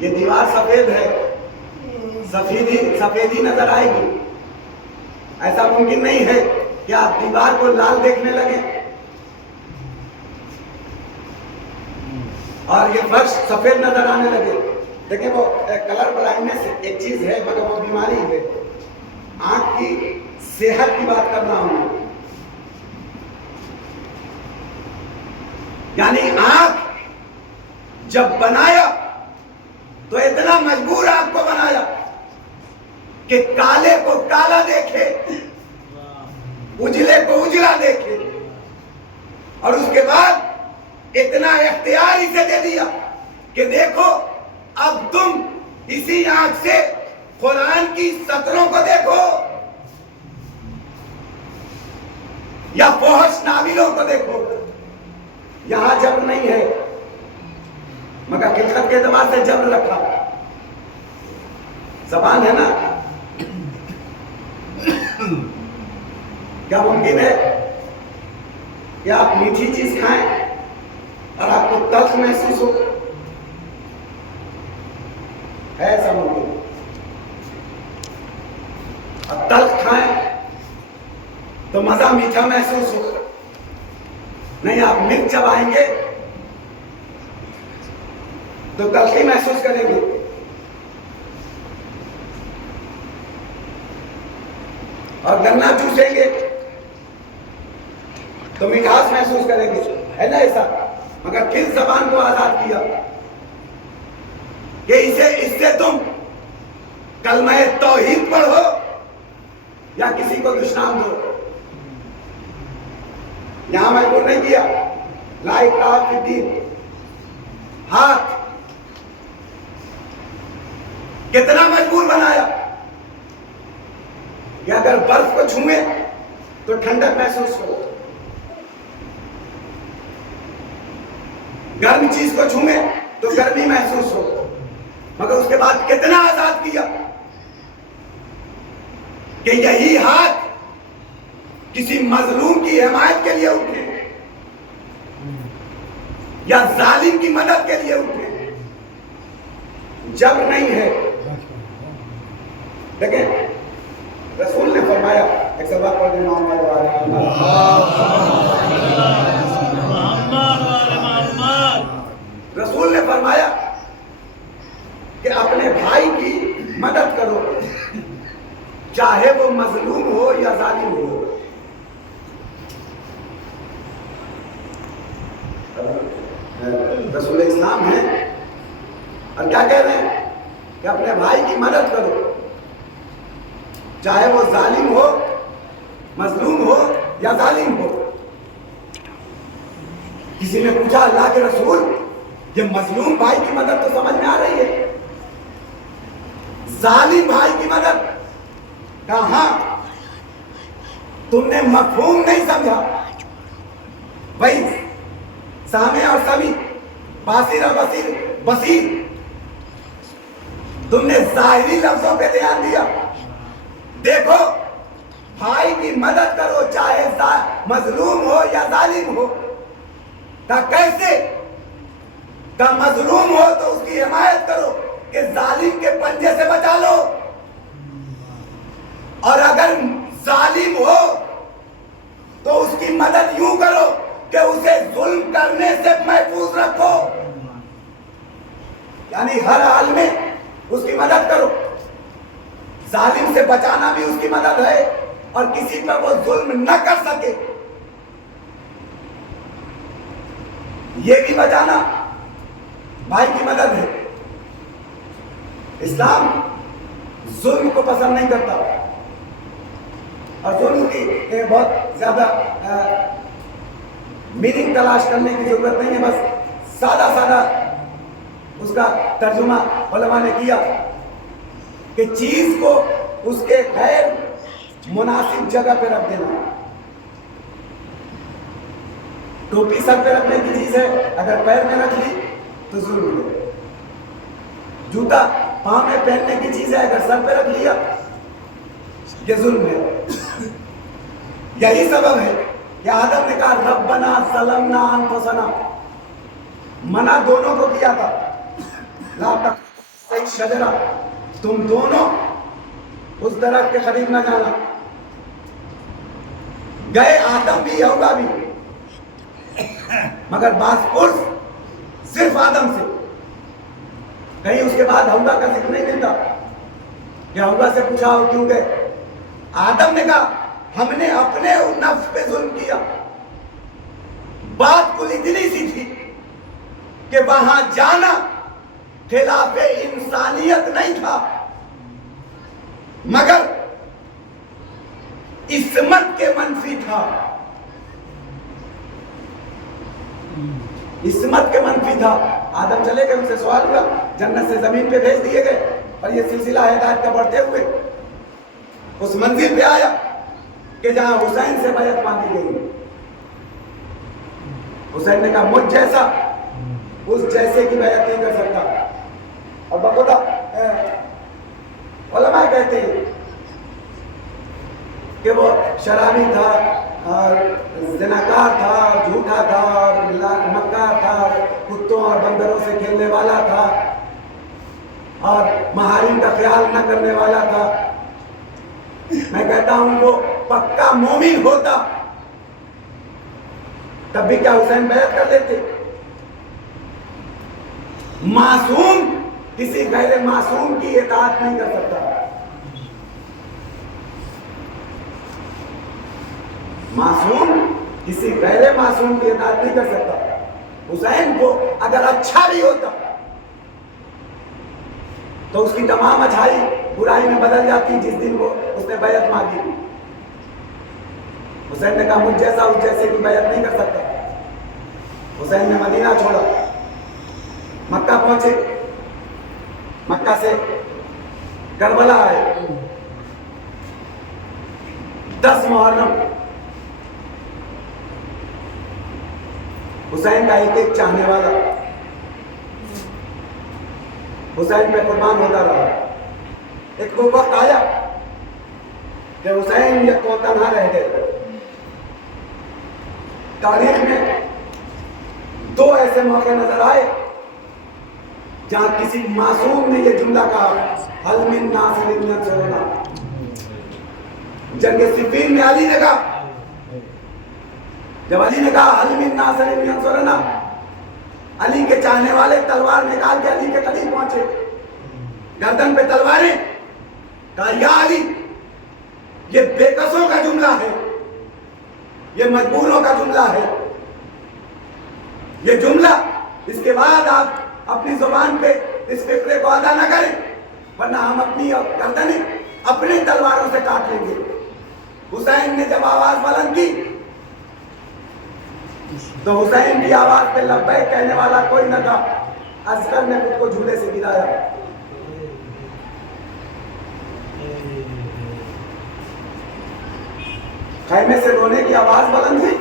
ये दीवार सफेद है, सफेदी नजर आएगी। ऐसा मुमकिन नहीं है कि आप दीवार को लाल देखने लगे और ये फर्श सफेद नजर आने लगे। देखिए, वो कलर ब्लाइंडनेस एक चीज है, मगर वो बीमारी है। आंख की सेहत की बात कर रहा हूं, यानी आंख जब बनाया तो इतना मजबूर आपको बनाया कि काले को काला देखे, उजले को उजला देखे, और उसके बाद इतना इख्तियार इसे दे दिया कि देखो अब तुम इसी आंख से कुरान की सतरों को देखो या फहश नाविलों को देखो। यहां जबर नहीं है, मगर खिलकत के एतबार से जबर रखा। जबान है ना, क्या मुमकिन है कि आप मीठी चीज खाएं और आपको तल्ख महसूस हो? है ऐसा मुमकिन? अब तल्ख खाएं तो मजा मीठा महसूस हो? नहीं, आप मिर्च चबाएंगे तो तल्खी महसूस करेंगे। और गन्ना चूसेंगे तो मिठास महसूस करेंगे, है ना ऐसा? मगर फिर जबान को आजाद किया कि इससे तुम कलमा तौहीद पढ़ो या किसी को दुश्मन दो। यहां मजबूर नहीं किया, लाइक हाथ कितना मजबूर बनाया कि अगर बर्फ को छूए तो ठंडक महसूस हो, गर्म चीज को छूए तो गर्मी महसूस हो। मगर उसके बाद कितना आजाद किया कि यही हाथ किसी मजलूम की हिमायत के लिए उठे या जालिम की मदद के लिए उठे। जब नहीं है। देखें, रसूल ने फरमाया, एक सवाल पढ़ दें, रसूल ने फरमाया कि अपने भाई की मदद करो, चाहे वो मजलूम हो या जालिम हो। रसूल इस्लाम है और क्या कह रहे हैं कि अपने भाई की मदद करो, चाहे वो जालिम हो, मजलूम हो या जालिम हो। किसी ने पूछा, अल्लाह के रसूल, ये मजलूम भाई की मदद तो समझ में आ रही है, जालिम भाई की मदद कहां? तुमने मफहूम नहीं समझा भाई। सामे और समी, बासिर और बसीर, तुमने जाहिरी लफ्जों पे ध्यान दिया। देखो, भाई की मदद करो, चाहे मजलूम हो या जालिम हो। कैसे? का मजलूम हो तो उसकी हिमायत करो कि जालिम के पंजे से बचा लो, और अगर जालिम हो तो उसकी मदद यूं करो कि उसे जुल्म करने से महफूज रखो, यानी हर हाल में उसकी मदद करो। जालिम से बचाना भी उसकी मदद है और किसी पर वो जुल्म न कर सके, ये भी बचाना भाई की मदद है। इस्लाम जुल्म को पसंद नहीं करता और जुल्म की बहुत ज्यादा मीनिंग तलाश करने की जरूरत नहीं है, बस सादा सादा उसका तर्जुमा उलमा ने किया कि चीज को उसके गैर मुनासिब जगह पे रख देना। टोपी सर पे रखने की चीज है, अगर पैर में रख ली तो जुल्म है। जूता पांव में पहनने की चीज है, अगर सर पे रख लिया ये जुल्म है। यही सबब है कि आदम ने कहा रब्बना ज़लमना अनफुसना, मना दोनों को किया था, ला तक़रबा शजरा, तुम दोनों उस दरख्त के करीब न जाना। गए आदम भी हव्वा भी, मगर बास पुरुष सिर्फ आदम से, कहीं उसके बाद हव्वा का जिक्र नहीं मिलता कि हव्वा से पूछा हो क्यों गए। आदम ने कहा हमने अपने नफ्स पे जुल्म किया। बात कुल इतनी सी थी कि वहां जाना खिलाफे इंसानियत नहीं था, मगर इस्मत के मंफी था। इस्मत के मंफी था। आदम चले गए, उनसे सवाल हुआ, जन्नत से जमीन पे भेज दिए गए और ये सिलसिला हिदायत का बढ़ते हुए उस मंजिल पे आया कि जहां हुसैन से बैत मांगी गई। हुसैन ने कहा मुझ जैसा उस जैसे की बैत नहीं कर सकता। और बखुदा उलमा कहते हैं कि वो शराबी था और ज़िनाकार था, झूठा था और मक्कार था, कुत्तों और बंदरों से खेलने वाला था और महारिम का ख्याल न करने वाला था। मैं कहता हूं वो पक्का मोमिन होता तब भी क्या हुसैन बैत कर लेते? मासूम किसी गैर मासूम की इताअत नहीं कर सकता। मासूम किसी गैर मासूम की इताअत नहीं कर सकता। हुसैन को अगर अच्छा भी होता तो उसकी तमाम अच्छाई बुराई में बदल जाती जिस दिन वो उसने बैत मांगी। हुसैन ने कहा मुझ जैसा उस जैसे की बैत नहीं कर सकता। हुसैन ने मदीना छोड़ा, मक्का पहुंचे, मक्का से करबला आए। 10 मुहर्रम हुसैन का एक एक चाहने वाला हुसैन पे कुर्बान होता रहा। एक वो वक्त आया कि हुसैन ये को तन्हा रह गए। तारीख में 2 ऐसे मौके नजर आए जहां किसी मासूम ने यह जुमला कहा, हल मिन नासिरिन यंसुरना। जंग सिफ़ीन में अली ने कहा, जब अली ने कहा हल मिन नासिरिन यंसुरना, अली के चाहने वाले तलवार निकाल के अली के करीब पहुंचे, गर्दन पे तलवारें, कहा या अली, ये बेकसों का जुमला है, ये मजबूरों का जुमला है। ये जुमला इसके बाद आप अपनी जुबान पे इस फिक्रे को अदा न करें, वरना हम अपनी गर्दनें अपनी तलवारों से काट लेंगे। हुसैन ने जब आवाज बुलंद की तो हुसैन की आवाज पे लब्बैक कहने वाला कोई न था। असगर ने खुद को झूले से गिराया। खैमे से रोने की आवाज बुलंद हुई।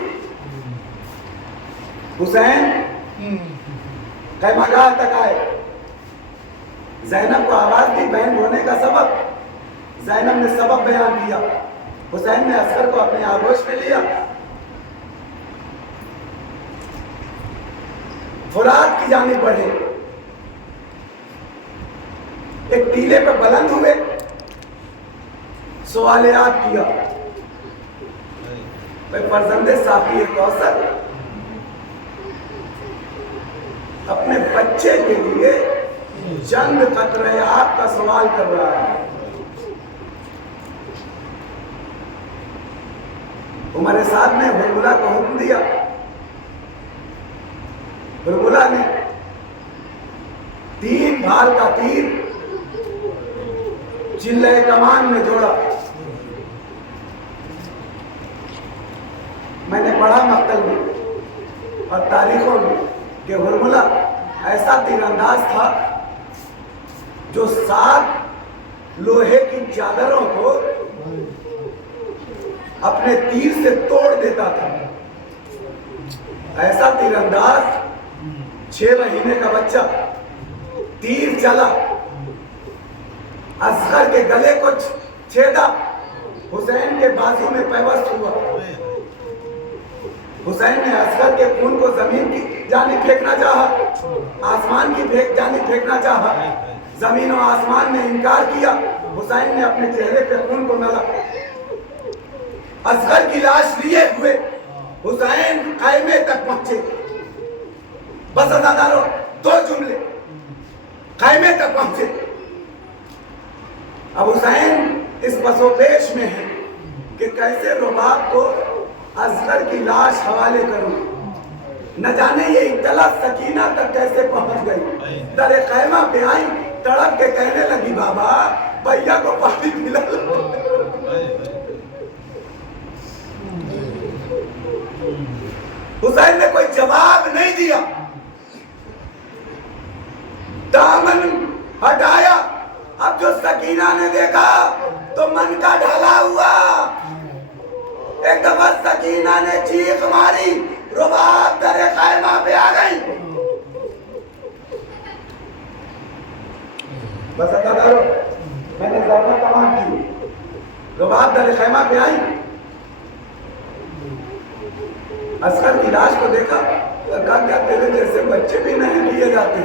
हुसैन खैमागाह तक आए। ज़ैनब को आवाज दी, बहन रोने का सबब। ज़ैनब ने सबब बयान किया। हुसैन ने असगर को अपने आगोश में लिया। फुरात की जानिब बढ़े, एक टीले पर बुलंद हुए, सवाल याद किया, फर्जंदे साफी कौसर अपने बच्चे के लिए चंद कतरे आब का सवाल कर रहा है। हमारे साथ ने हुरमुला को हुक्म दिया। हुरमुला ने 3 भाल का तीर चिल्ले कमान में जोड़ा। मैंने पढ़ा मक्तल में और तारीखों में कि हुरमुला ऐसा तीरंदाज था जो 7 लोहे की चादरों को अपने तीर से तोड़ देता था। ऐसा तीरंदाज 6 महीने का बच्चा, तीर चला, असगर के गले को छेदा, हुसैन के बाजू में पैवस्त हुआ। हुसैन ने असगर के खून को जमीन की जानिब फेंकना चाहा, आसमान की जानिब फेंकना चाहा। जमीन और आसमान ने इनकार किया। हुसैन ने अपने चेहरे पे खून को मला। असगर की लाश लिए हुए हुसैन खाइमे तक पहुंचे। बस अदादारो 2 जुमले, खाइमे तक पहुंचे। अब हुसैन इस पसोपेश में है कि कैसे रुबाब को असगर की लाश हवाले करूं। न जाने ये इत्तला सकीना तक कैसे पहुंच गई। दरे खैमा पे आई, तड़प के कहने लगी, बाबा भैया को पानी पिला लो। हुसैन ने कोई जवाब नहीं दिया। दामन हटाया। अब जो सकीना ने देखा तो मन का ढला हुआ। एक दफा सकीना ने चीख मारी, रुबाब दरे खैमा पे आ गई। बस अदादारो, मैंने ज़रूरत तमाम की। रुबाब दरे खैमा पे आई। असगर की लाश को देखा तो कहा, क्या तेरे जैसे बच्चे भी नहीं लिए जाते।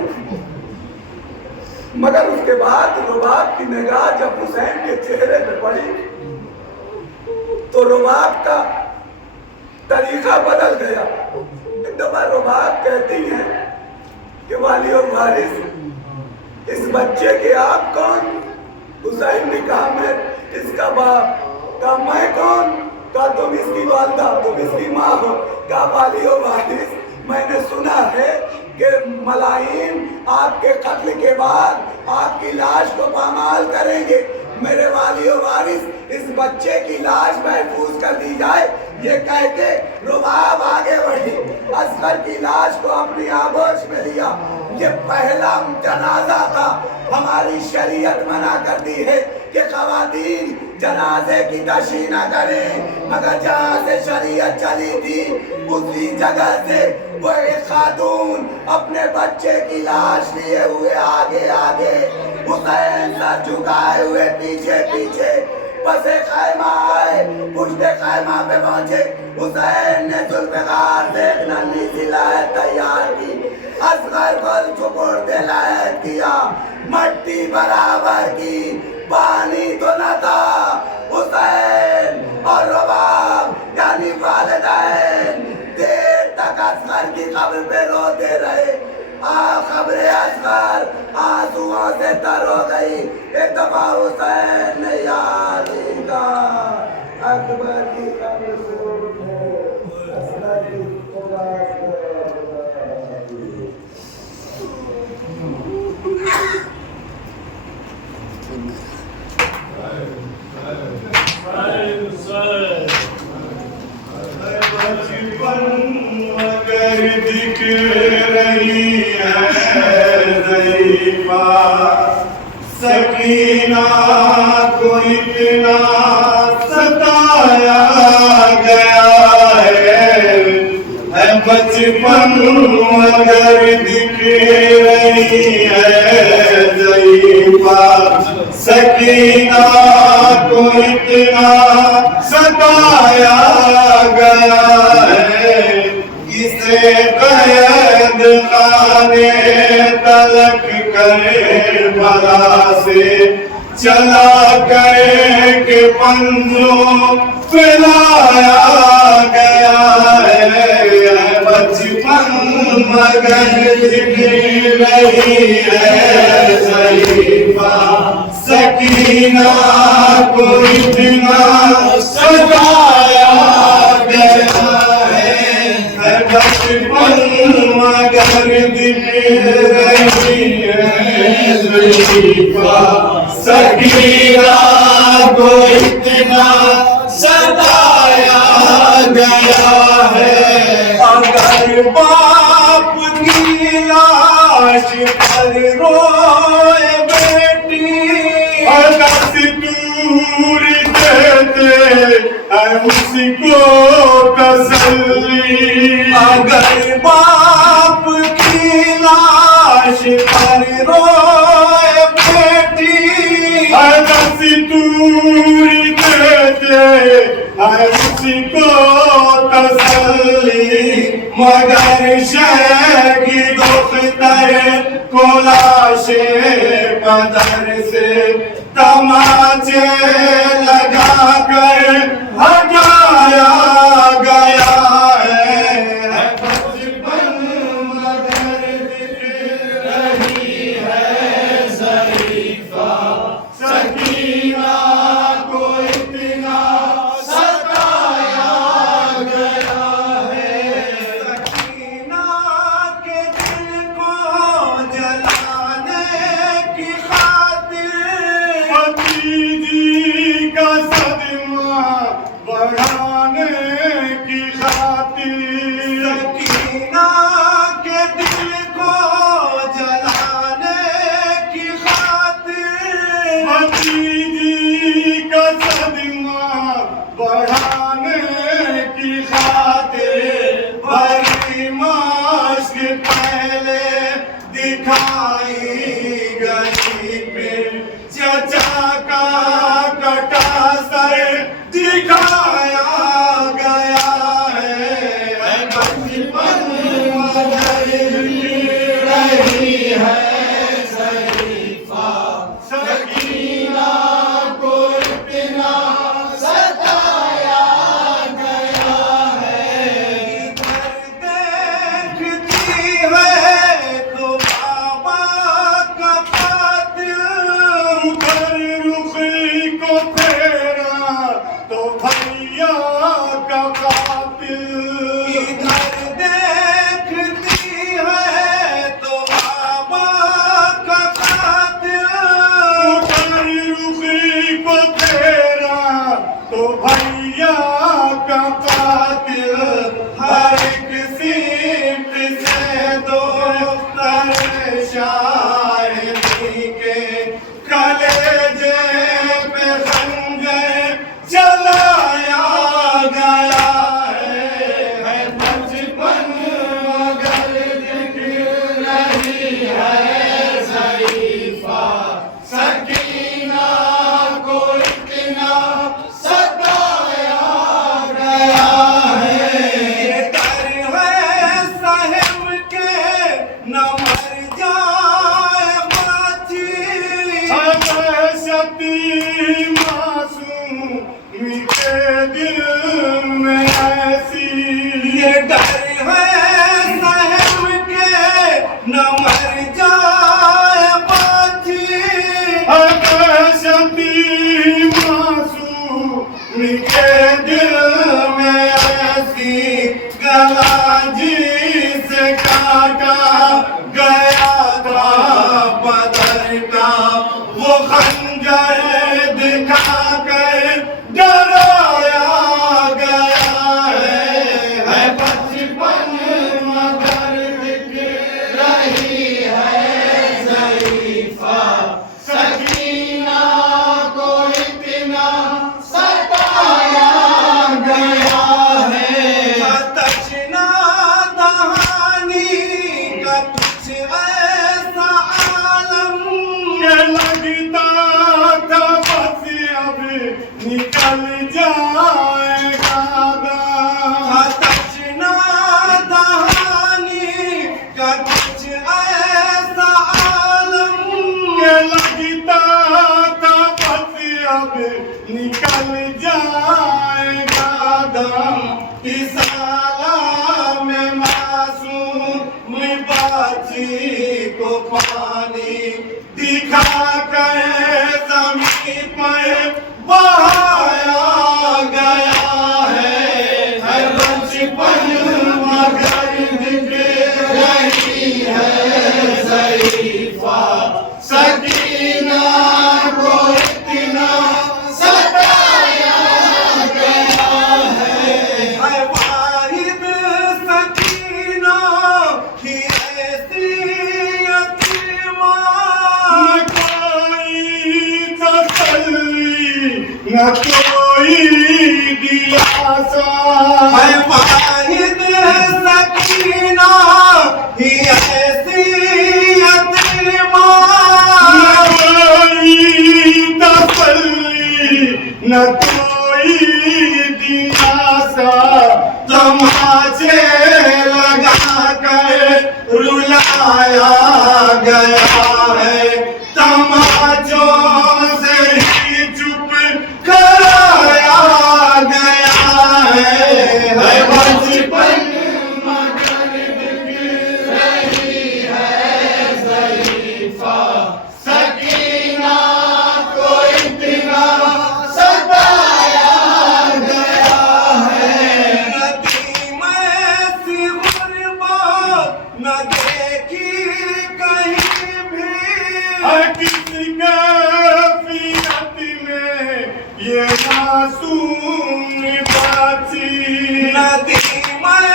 मगर उसके बाद रुबाब की निगाह जब हुसैन के चेहरे पे पड़ी तो रुबाब का तरीका बदल गया। एक दफा रुबाब कहती हैं कि वाली और वारिस, इस बच्चे के आप कौन? हुसैन ने कहा, मैं इसका बाप। कहा, मैं कौन? कहा, तुम इसकी वालदा, तुम इसकी माँ हो। कहा, वाली और वारिस, मैंने सुना है कि मलाइन आपके कत्ल के बाद आपकी लाश को पामाल करेंगे। मेरे वाली और वारिस, इस बच्चे की लाश महफूज कर दी जाए। ये कह के रुबाब आगे बढ़ी, असगर की लाश को अपनी आगोश में लिया। ये पहला जनाजा था। हमारी शरीयत मना करती है कि खवातीन जनाजे की तशी न करें, मगर जहाँ से शरीयत चली थी उसी जगह से वो एक खातून अपने बच्चे की लाश लिए हुए आगे आगे, हुसैन सर झुकाए हुए पीछे पीछे बसे खैमा आए। पुष्टे खैमा पे पहुंचे। हुसैन ने जुल्फ़िकार से एक नन्ही सी लायत तैयार की, असगर को चुपुड़ दे लायत किया, मट्टी बराबर की, पानी तो न था। हुसैन और रुबाब यानी वालिदैन देर तक असगर की कब्र पे रोते रहे। खबरे असगर आंसुओं से तर हो गई। एक दफा हुसैन ने याद कहा, अकबर की कब्र से उठे, असगर की तलाश बचपन मगर दिख रही है ज़रीफ़ा, सकीना को इतना सताया गया है बचपन मगर दिख रही है ज़रीफ़ा, सकीना को इतना सताया गया है। इसे कैद खाने तलक करे बला से चला गए के पंजों पे लाया गया है। बचपन मगर दिख रही है ज़रीफ़ा, सकीना को इतना सताया अगर दिल रही है ज़रीफ़ा सकीना को इतना सताया गया है। अगर बाप की लाश पर रोए बेटी अगर दूर देते उसको तसल्ली। अगर बाप की लाश पर रोए बेटी अगर दूर देते उसको तसल्ली। मगर शहर की दुख्तर को लाशे बदर से तमाचे लगा कर हटाया गया है। बचपन मगर दिख रही है ज़रीफ़ा सकीना को इतना सताया गया है। सकीना के दिल को जलाने की खातिर भतीजी का सदमा बढ़ाने की खातिर। सकीना के दिल को जलाने की खातिर भतीजी का सदमा बढ़ाने की खातिर। भरी मास्क पहले दिखाई गई फिर चचा का कटा सर दिखाया गया है। बचपन मगर रही है ज़रीफ़ा सकीना को इतना सताया गया है। इधर देखती है तो बाबा का कातिल उधर रुखी को फेरा तो भैया का कातिल। इधर देखती है तो बाबा का कातिल उधर रुखी को फेरा तो भैया का कातिल। हर एक सीट से दो तर शायरी के कलेजे पे खंजर चलाया गया है। बचपन मगर दिख रही है ज़रीफ़ा सकीना को इतना सताया गया है। ये डर है साहिब के न मर जाए बाजी सती मासूम के दिल में ऐसी। ये डर है साहिब के न मर जाए बाजी सती मासूम के दिल में ऐसी। गला जिसे काटा गया था बदर का वो खंजर दिखा कर डराया गया है। बचपन मगर दिख रही है ज़रीफ़ा सकीना को इतना सताया गया है। तशना दहानी का कुछ ऐसा आलम लगता था बस अब निकल जाएगा। तशना न कोई दिलासा है वाहिद सकीना ही ऐसी यतीमा न तसल्ली न कोई दिलासा तमाचे लगा कर रुलाया गया है तमाचों से ही चुप कराया गया है बचपन मगर दिख रही है ज़रीफ़ा सकीना को इतना सताया गया है नदी में सी गुर्बत न देखी कहीं भी किसी कैफियत में ये मासूम बाची नदी में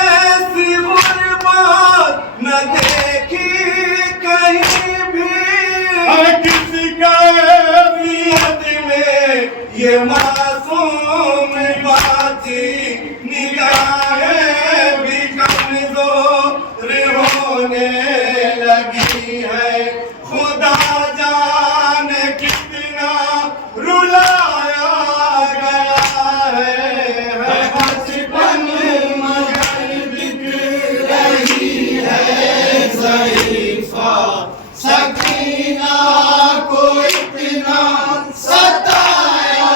सी गुर्बत न देखी कहीं भी किसी कैफियत में ये मासूम बाची निगाहें भी कमज़ोर होने लगी है खुदा जाने कितना रुलाया गया है बचपन मगर दिख रही है ज़रीफ़ा सकीना को इतना सताया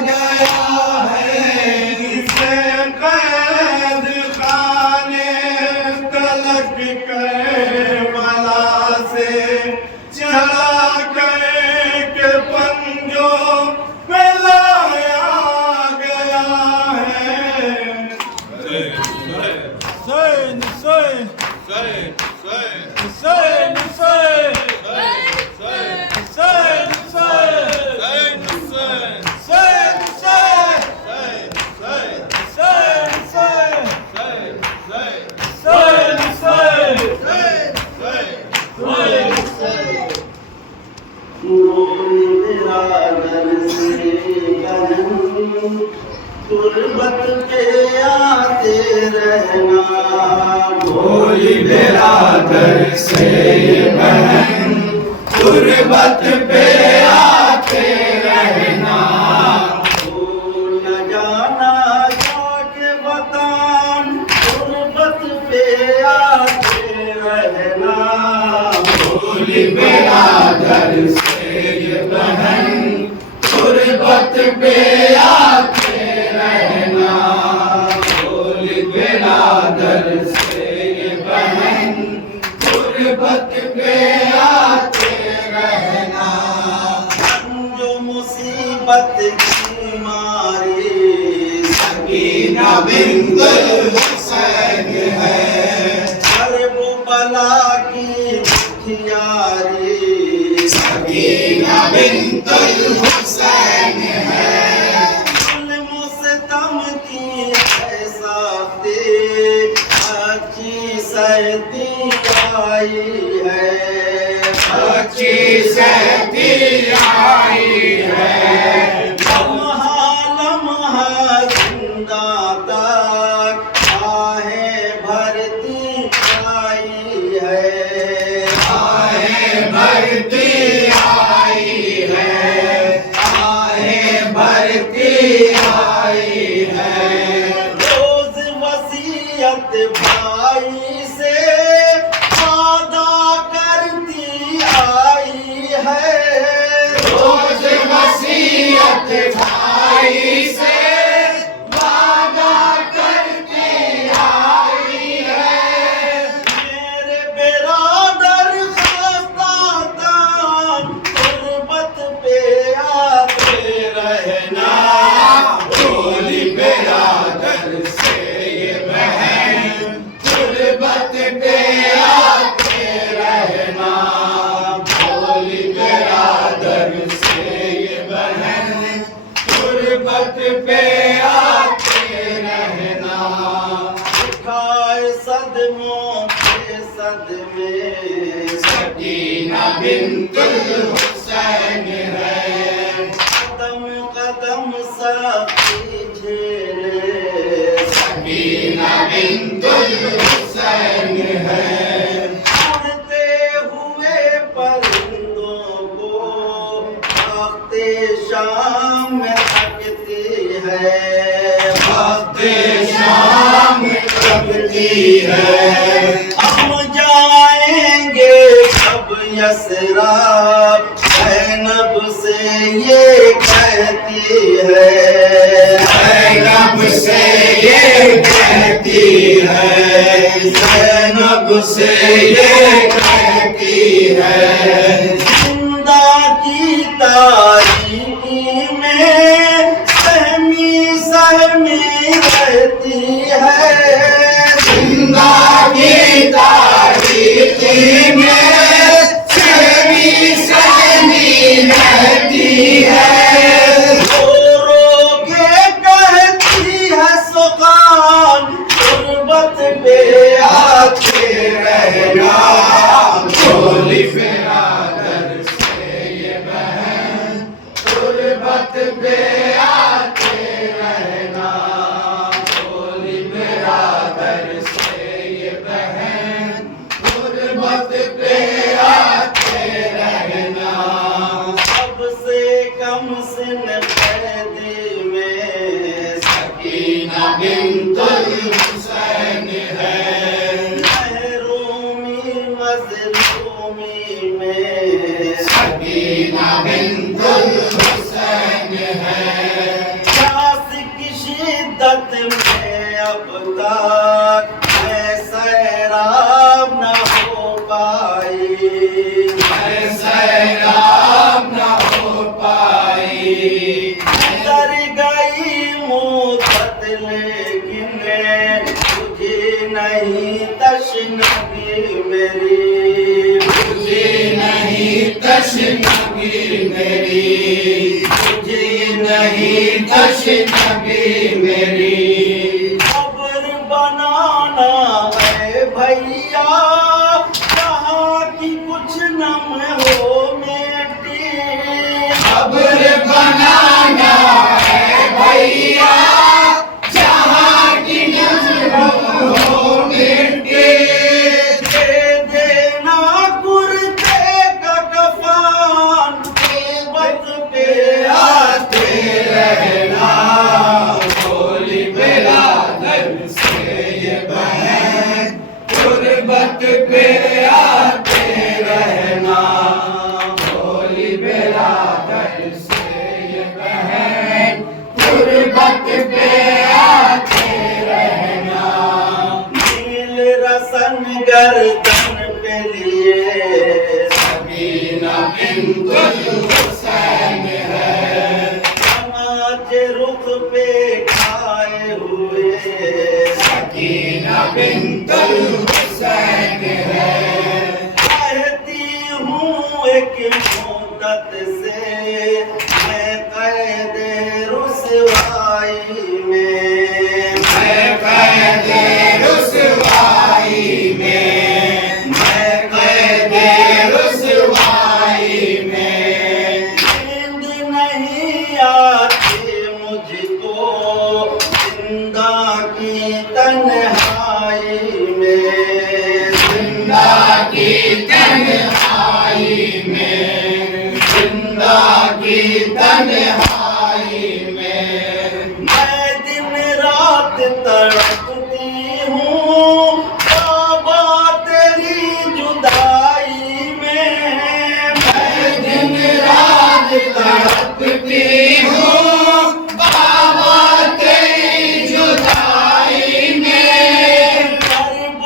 गया है इसे कैद खाने तलक करबला से चला के पंजों पे लाया गया है तुरबत पे आते रहना भोली बिरादर से बहन तुरबत पे आते रहना भूल न जाना जाके बतान तुरबत पे आते रहना भोली बिरादर से बहन तुरबत पे आते रहना भोली बिरादर से बहन तुरबत पे आते रहना जो मुसीबत की मारी सकीना बिंतुल हुसैन है हर वो बला की दुखियारी सकीना बिंतुल हुसैन है मुस्तम की ऐसा अच्छी सहती आई है अच्छी सहती आई है लम्हा लम्हा जिंदा तक आहें भरती आई है आहें भरती आई है आहें भरती आई है रोज वसीयत भाई से वादा करती आई है रोज वसीयत भाई से वादा करती आई है मेरे बिरादर खास्तान तुरबत पे आते रहना भोली बिरादर से ये बहन तुरबत पे आते रहना भोली बिरादर से ये बहन तुरबत पे आते रहना खाए सदमों के सदमे सकीना बिंतुल हुसैन है कदम कदम सख्ती झेले सकीना बिंतुल हुसैन है। उड़ते हुए परिंदों को वक्ते शाम में थकती है वक्ते शाम थकती है। हम जाएंगे कब यसराब ज़ैनब से ये कहती है ज़ैनब से ये कहती है ज़ैनब से ये कहती है। जिंदा की तारीकी में सहमी सहमी रहती है जिंदा की तारीकी में सहमी सहमी रहती है। रो के कहती है सुखान गुर्बत पे आके रहना बोली बिरादर से ये बहन गुर्बत पे आके रहना बोली बिरादर से ये बहन गुर्बत पे आके रहना। सबसे कम सिन कैदी में सकीना बिंतुल हुसैन है। महरूमी मज़लूमी में सकीना बिंतुल हुसैन है। प्यास की शिद्दत में अब तक मैं सैराब न हो पाई मैं सैराब न हो पाई। डर गई मुद्दत लेकिन तुझे नहीं तशनगी मेरी तुझे नहीं तशनगी मेरी तुझे नहीं तशनगी मेरी। खबर बनाना है भैया कहाँ की कुछ नम हो मेटी खबर बनाना है भैया जहाँ की नम हो मेटी। दे देना कुर्ते का कफान गुर्बत पे आते रहना बोली बिरादर से ये बहन गुर्बत पे आते रहना बोली बिरादर से ये बहन गुर्बत पे आते रहना। नील रसन गर्दन पे लिए सकीना बिंतुल हुसैन है। समाज रुख पे खाए हुए सकीना बिंतुल हुसैन है। कहती हूँ एक मुद्दत से मैं कैद रुसवाई में मैं कैद रुसवाई में मैं कैद रुसवाई में। नींद नहीं आती मुझको जिंदा की तन्हाई में जिंदा की तन्हाई में जिंदा की तन्हाई में। मैं दिन रात तड़पती हूँ बाबा तेरी जुदाई में मैं दिन रात तड़पती हूँ बाबा तेरी जुदाई में। कर्ब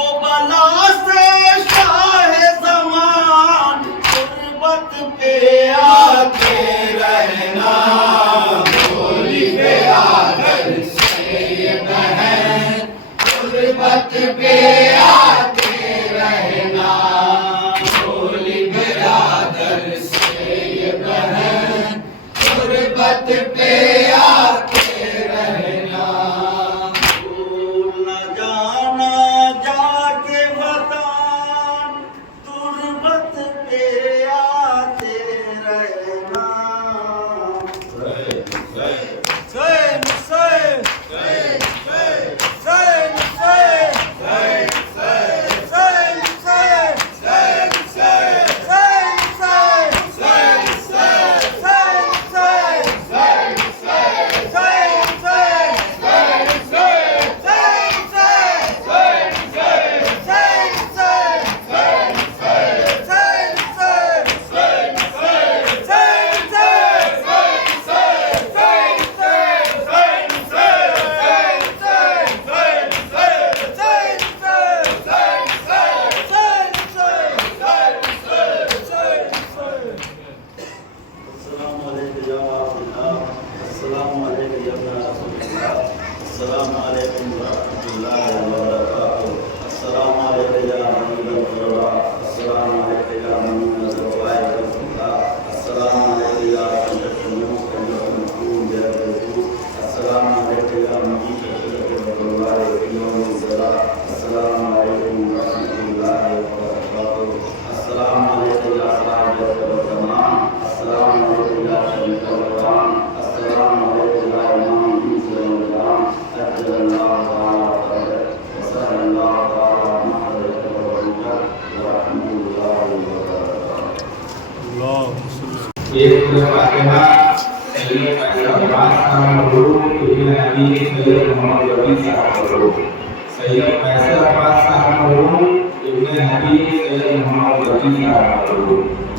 एक फातिमा सैयद अब्बास साहब इब्न नबी सैयद मोहम्मद रफी साहब सैयद फैसल अब्बास साहब इब्न नबी सैयद मोहम्मद रफी साहब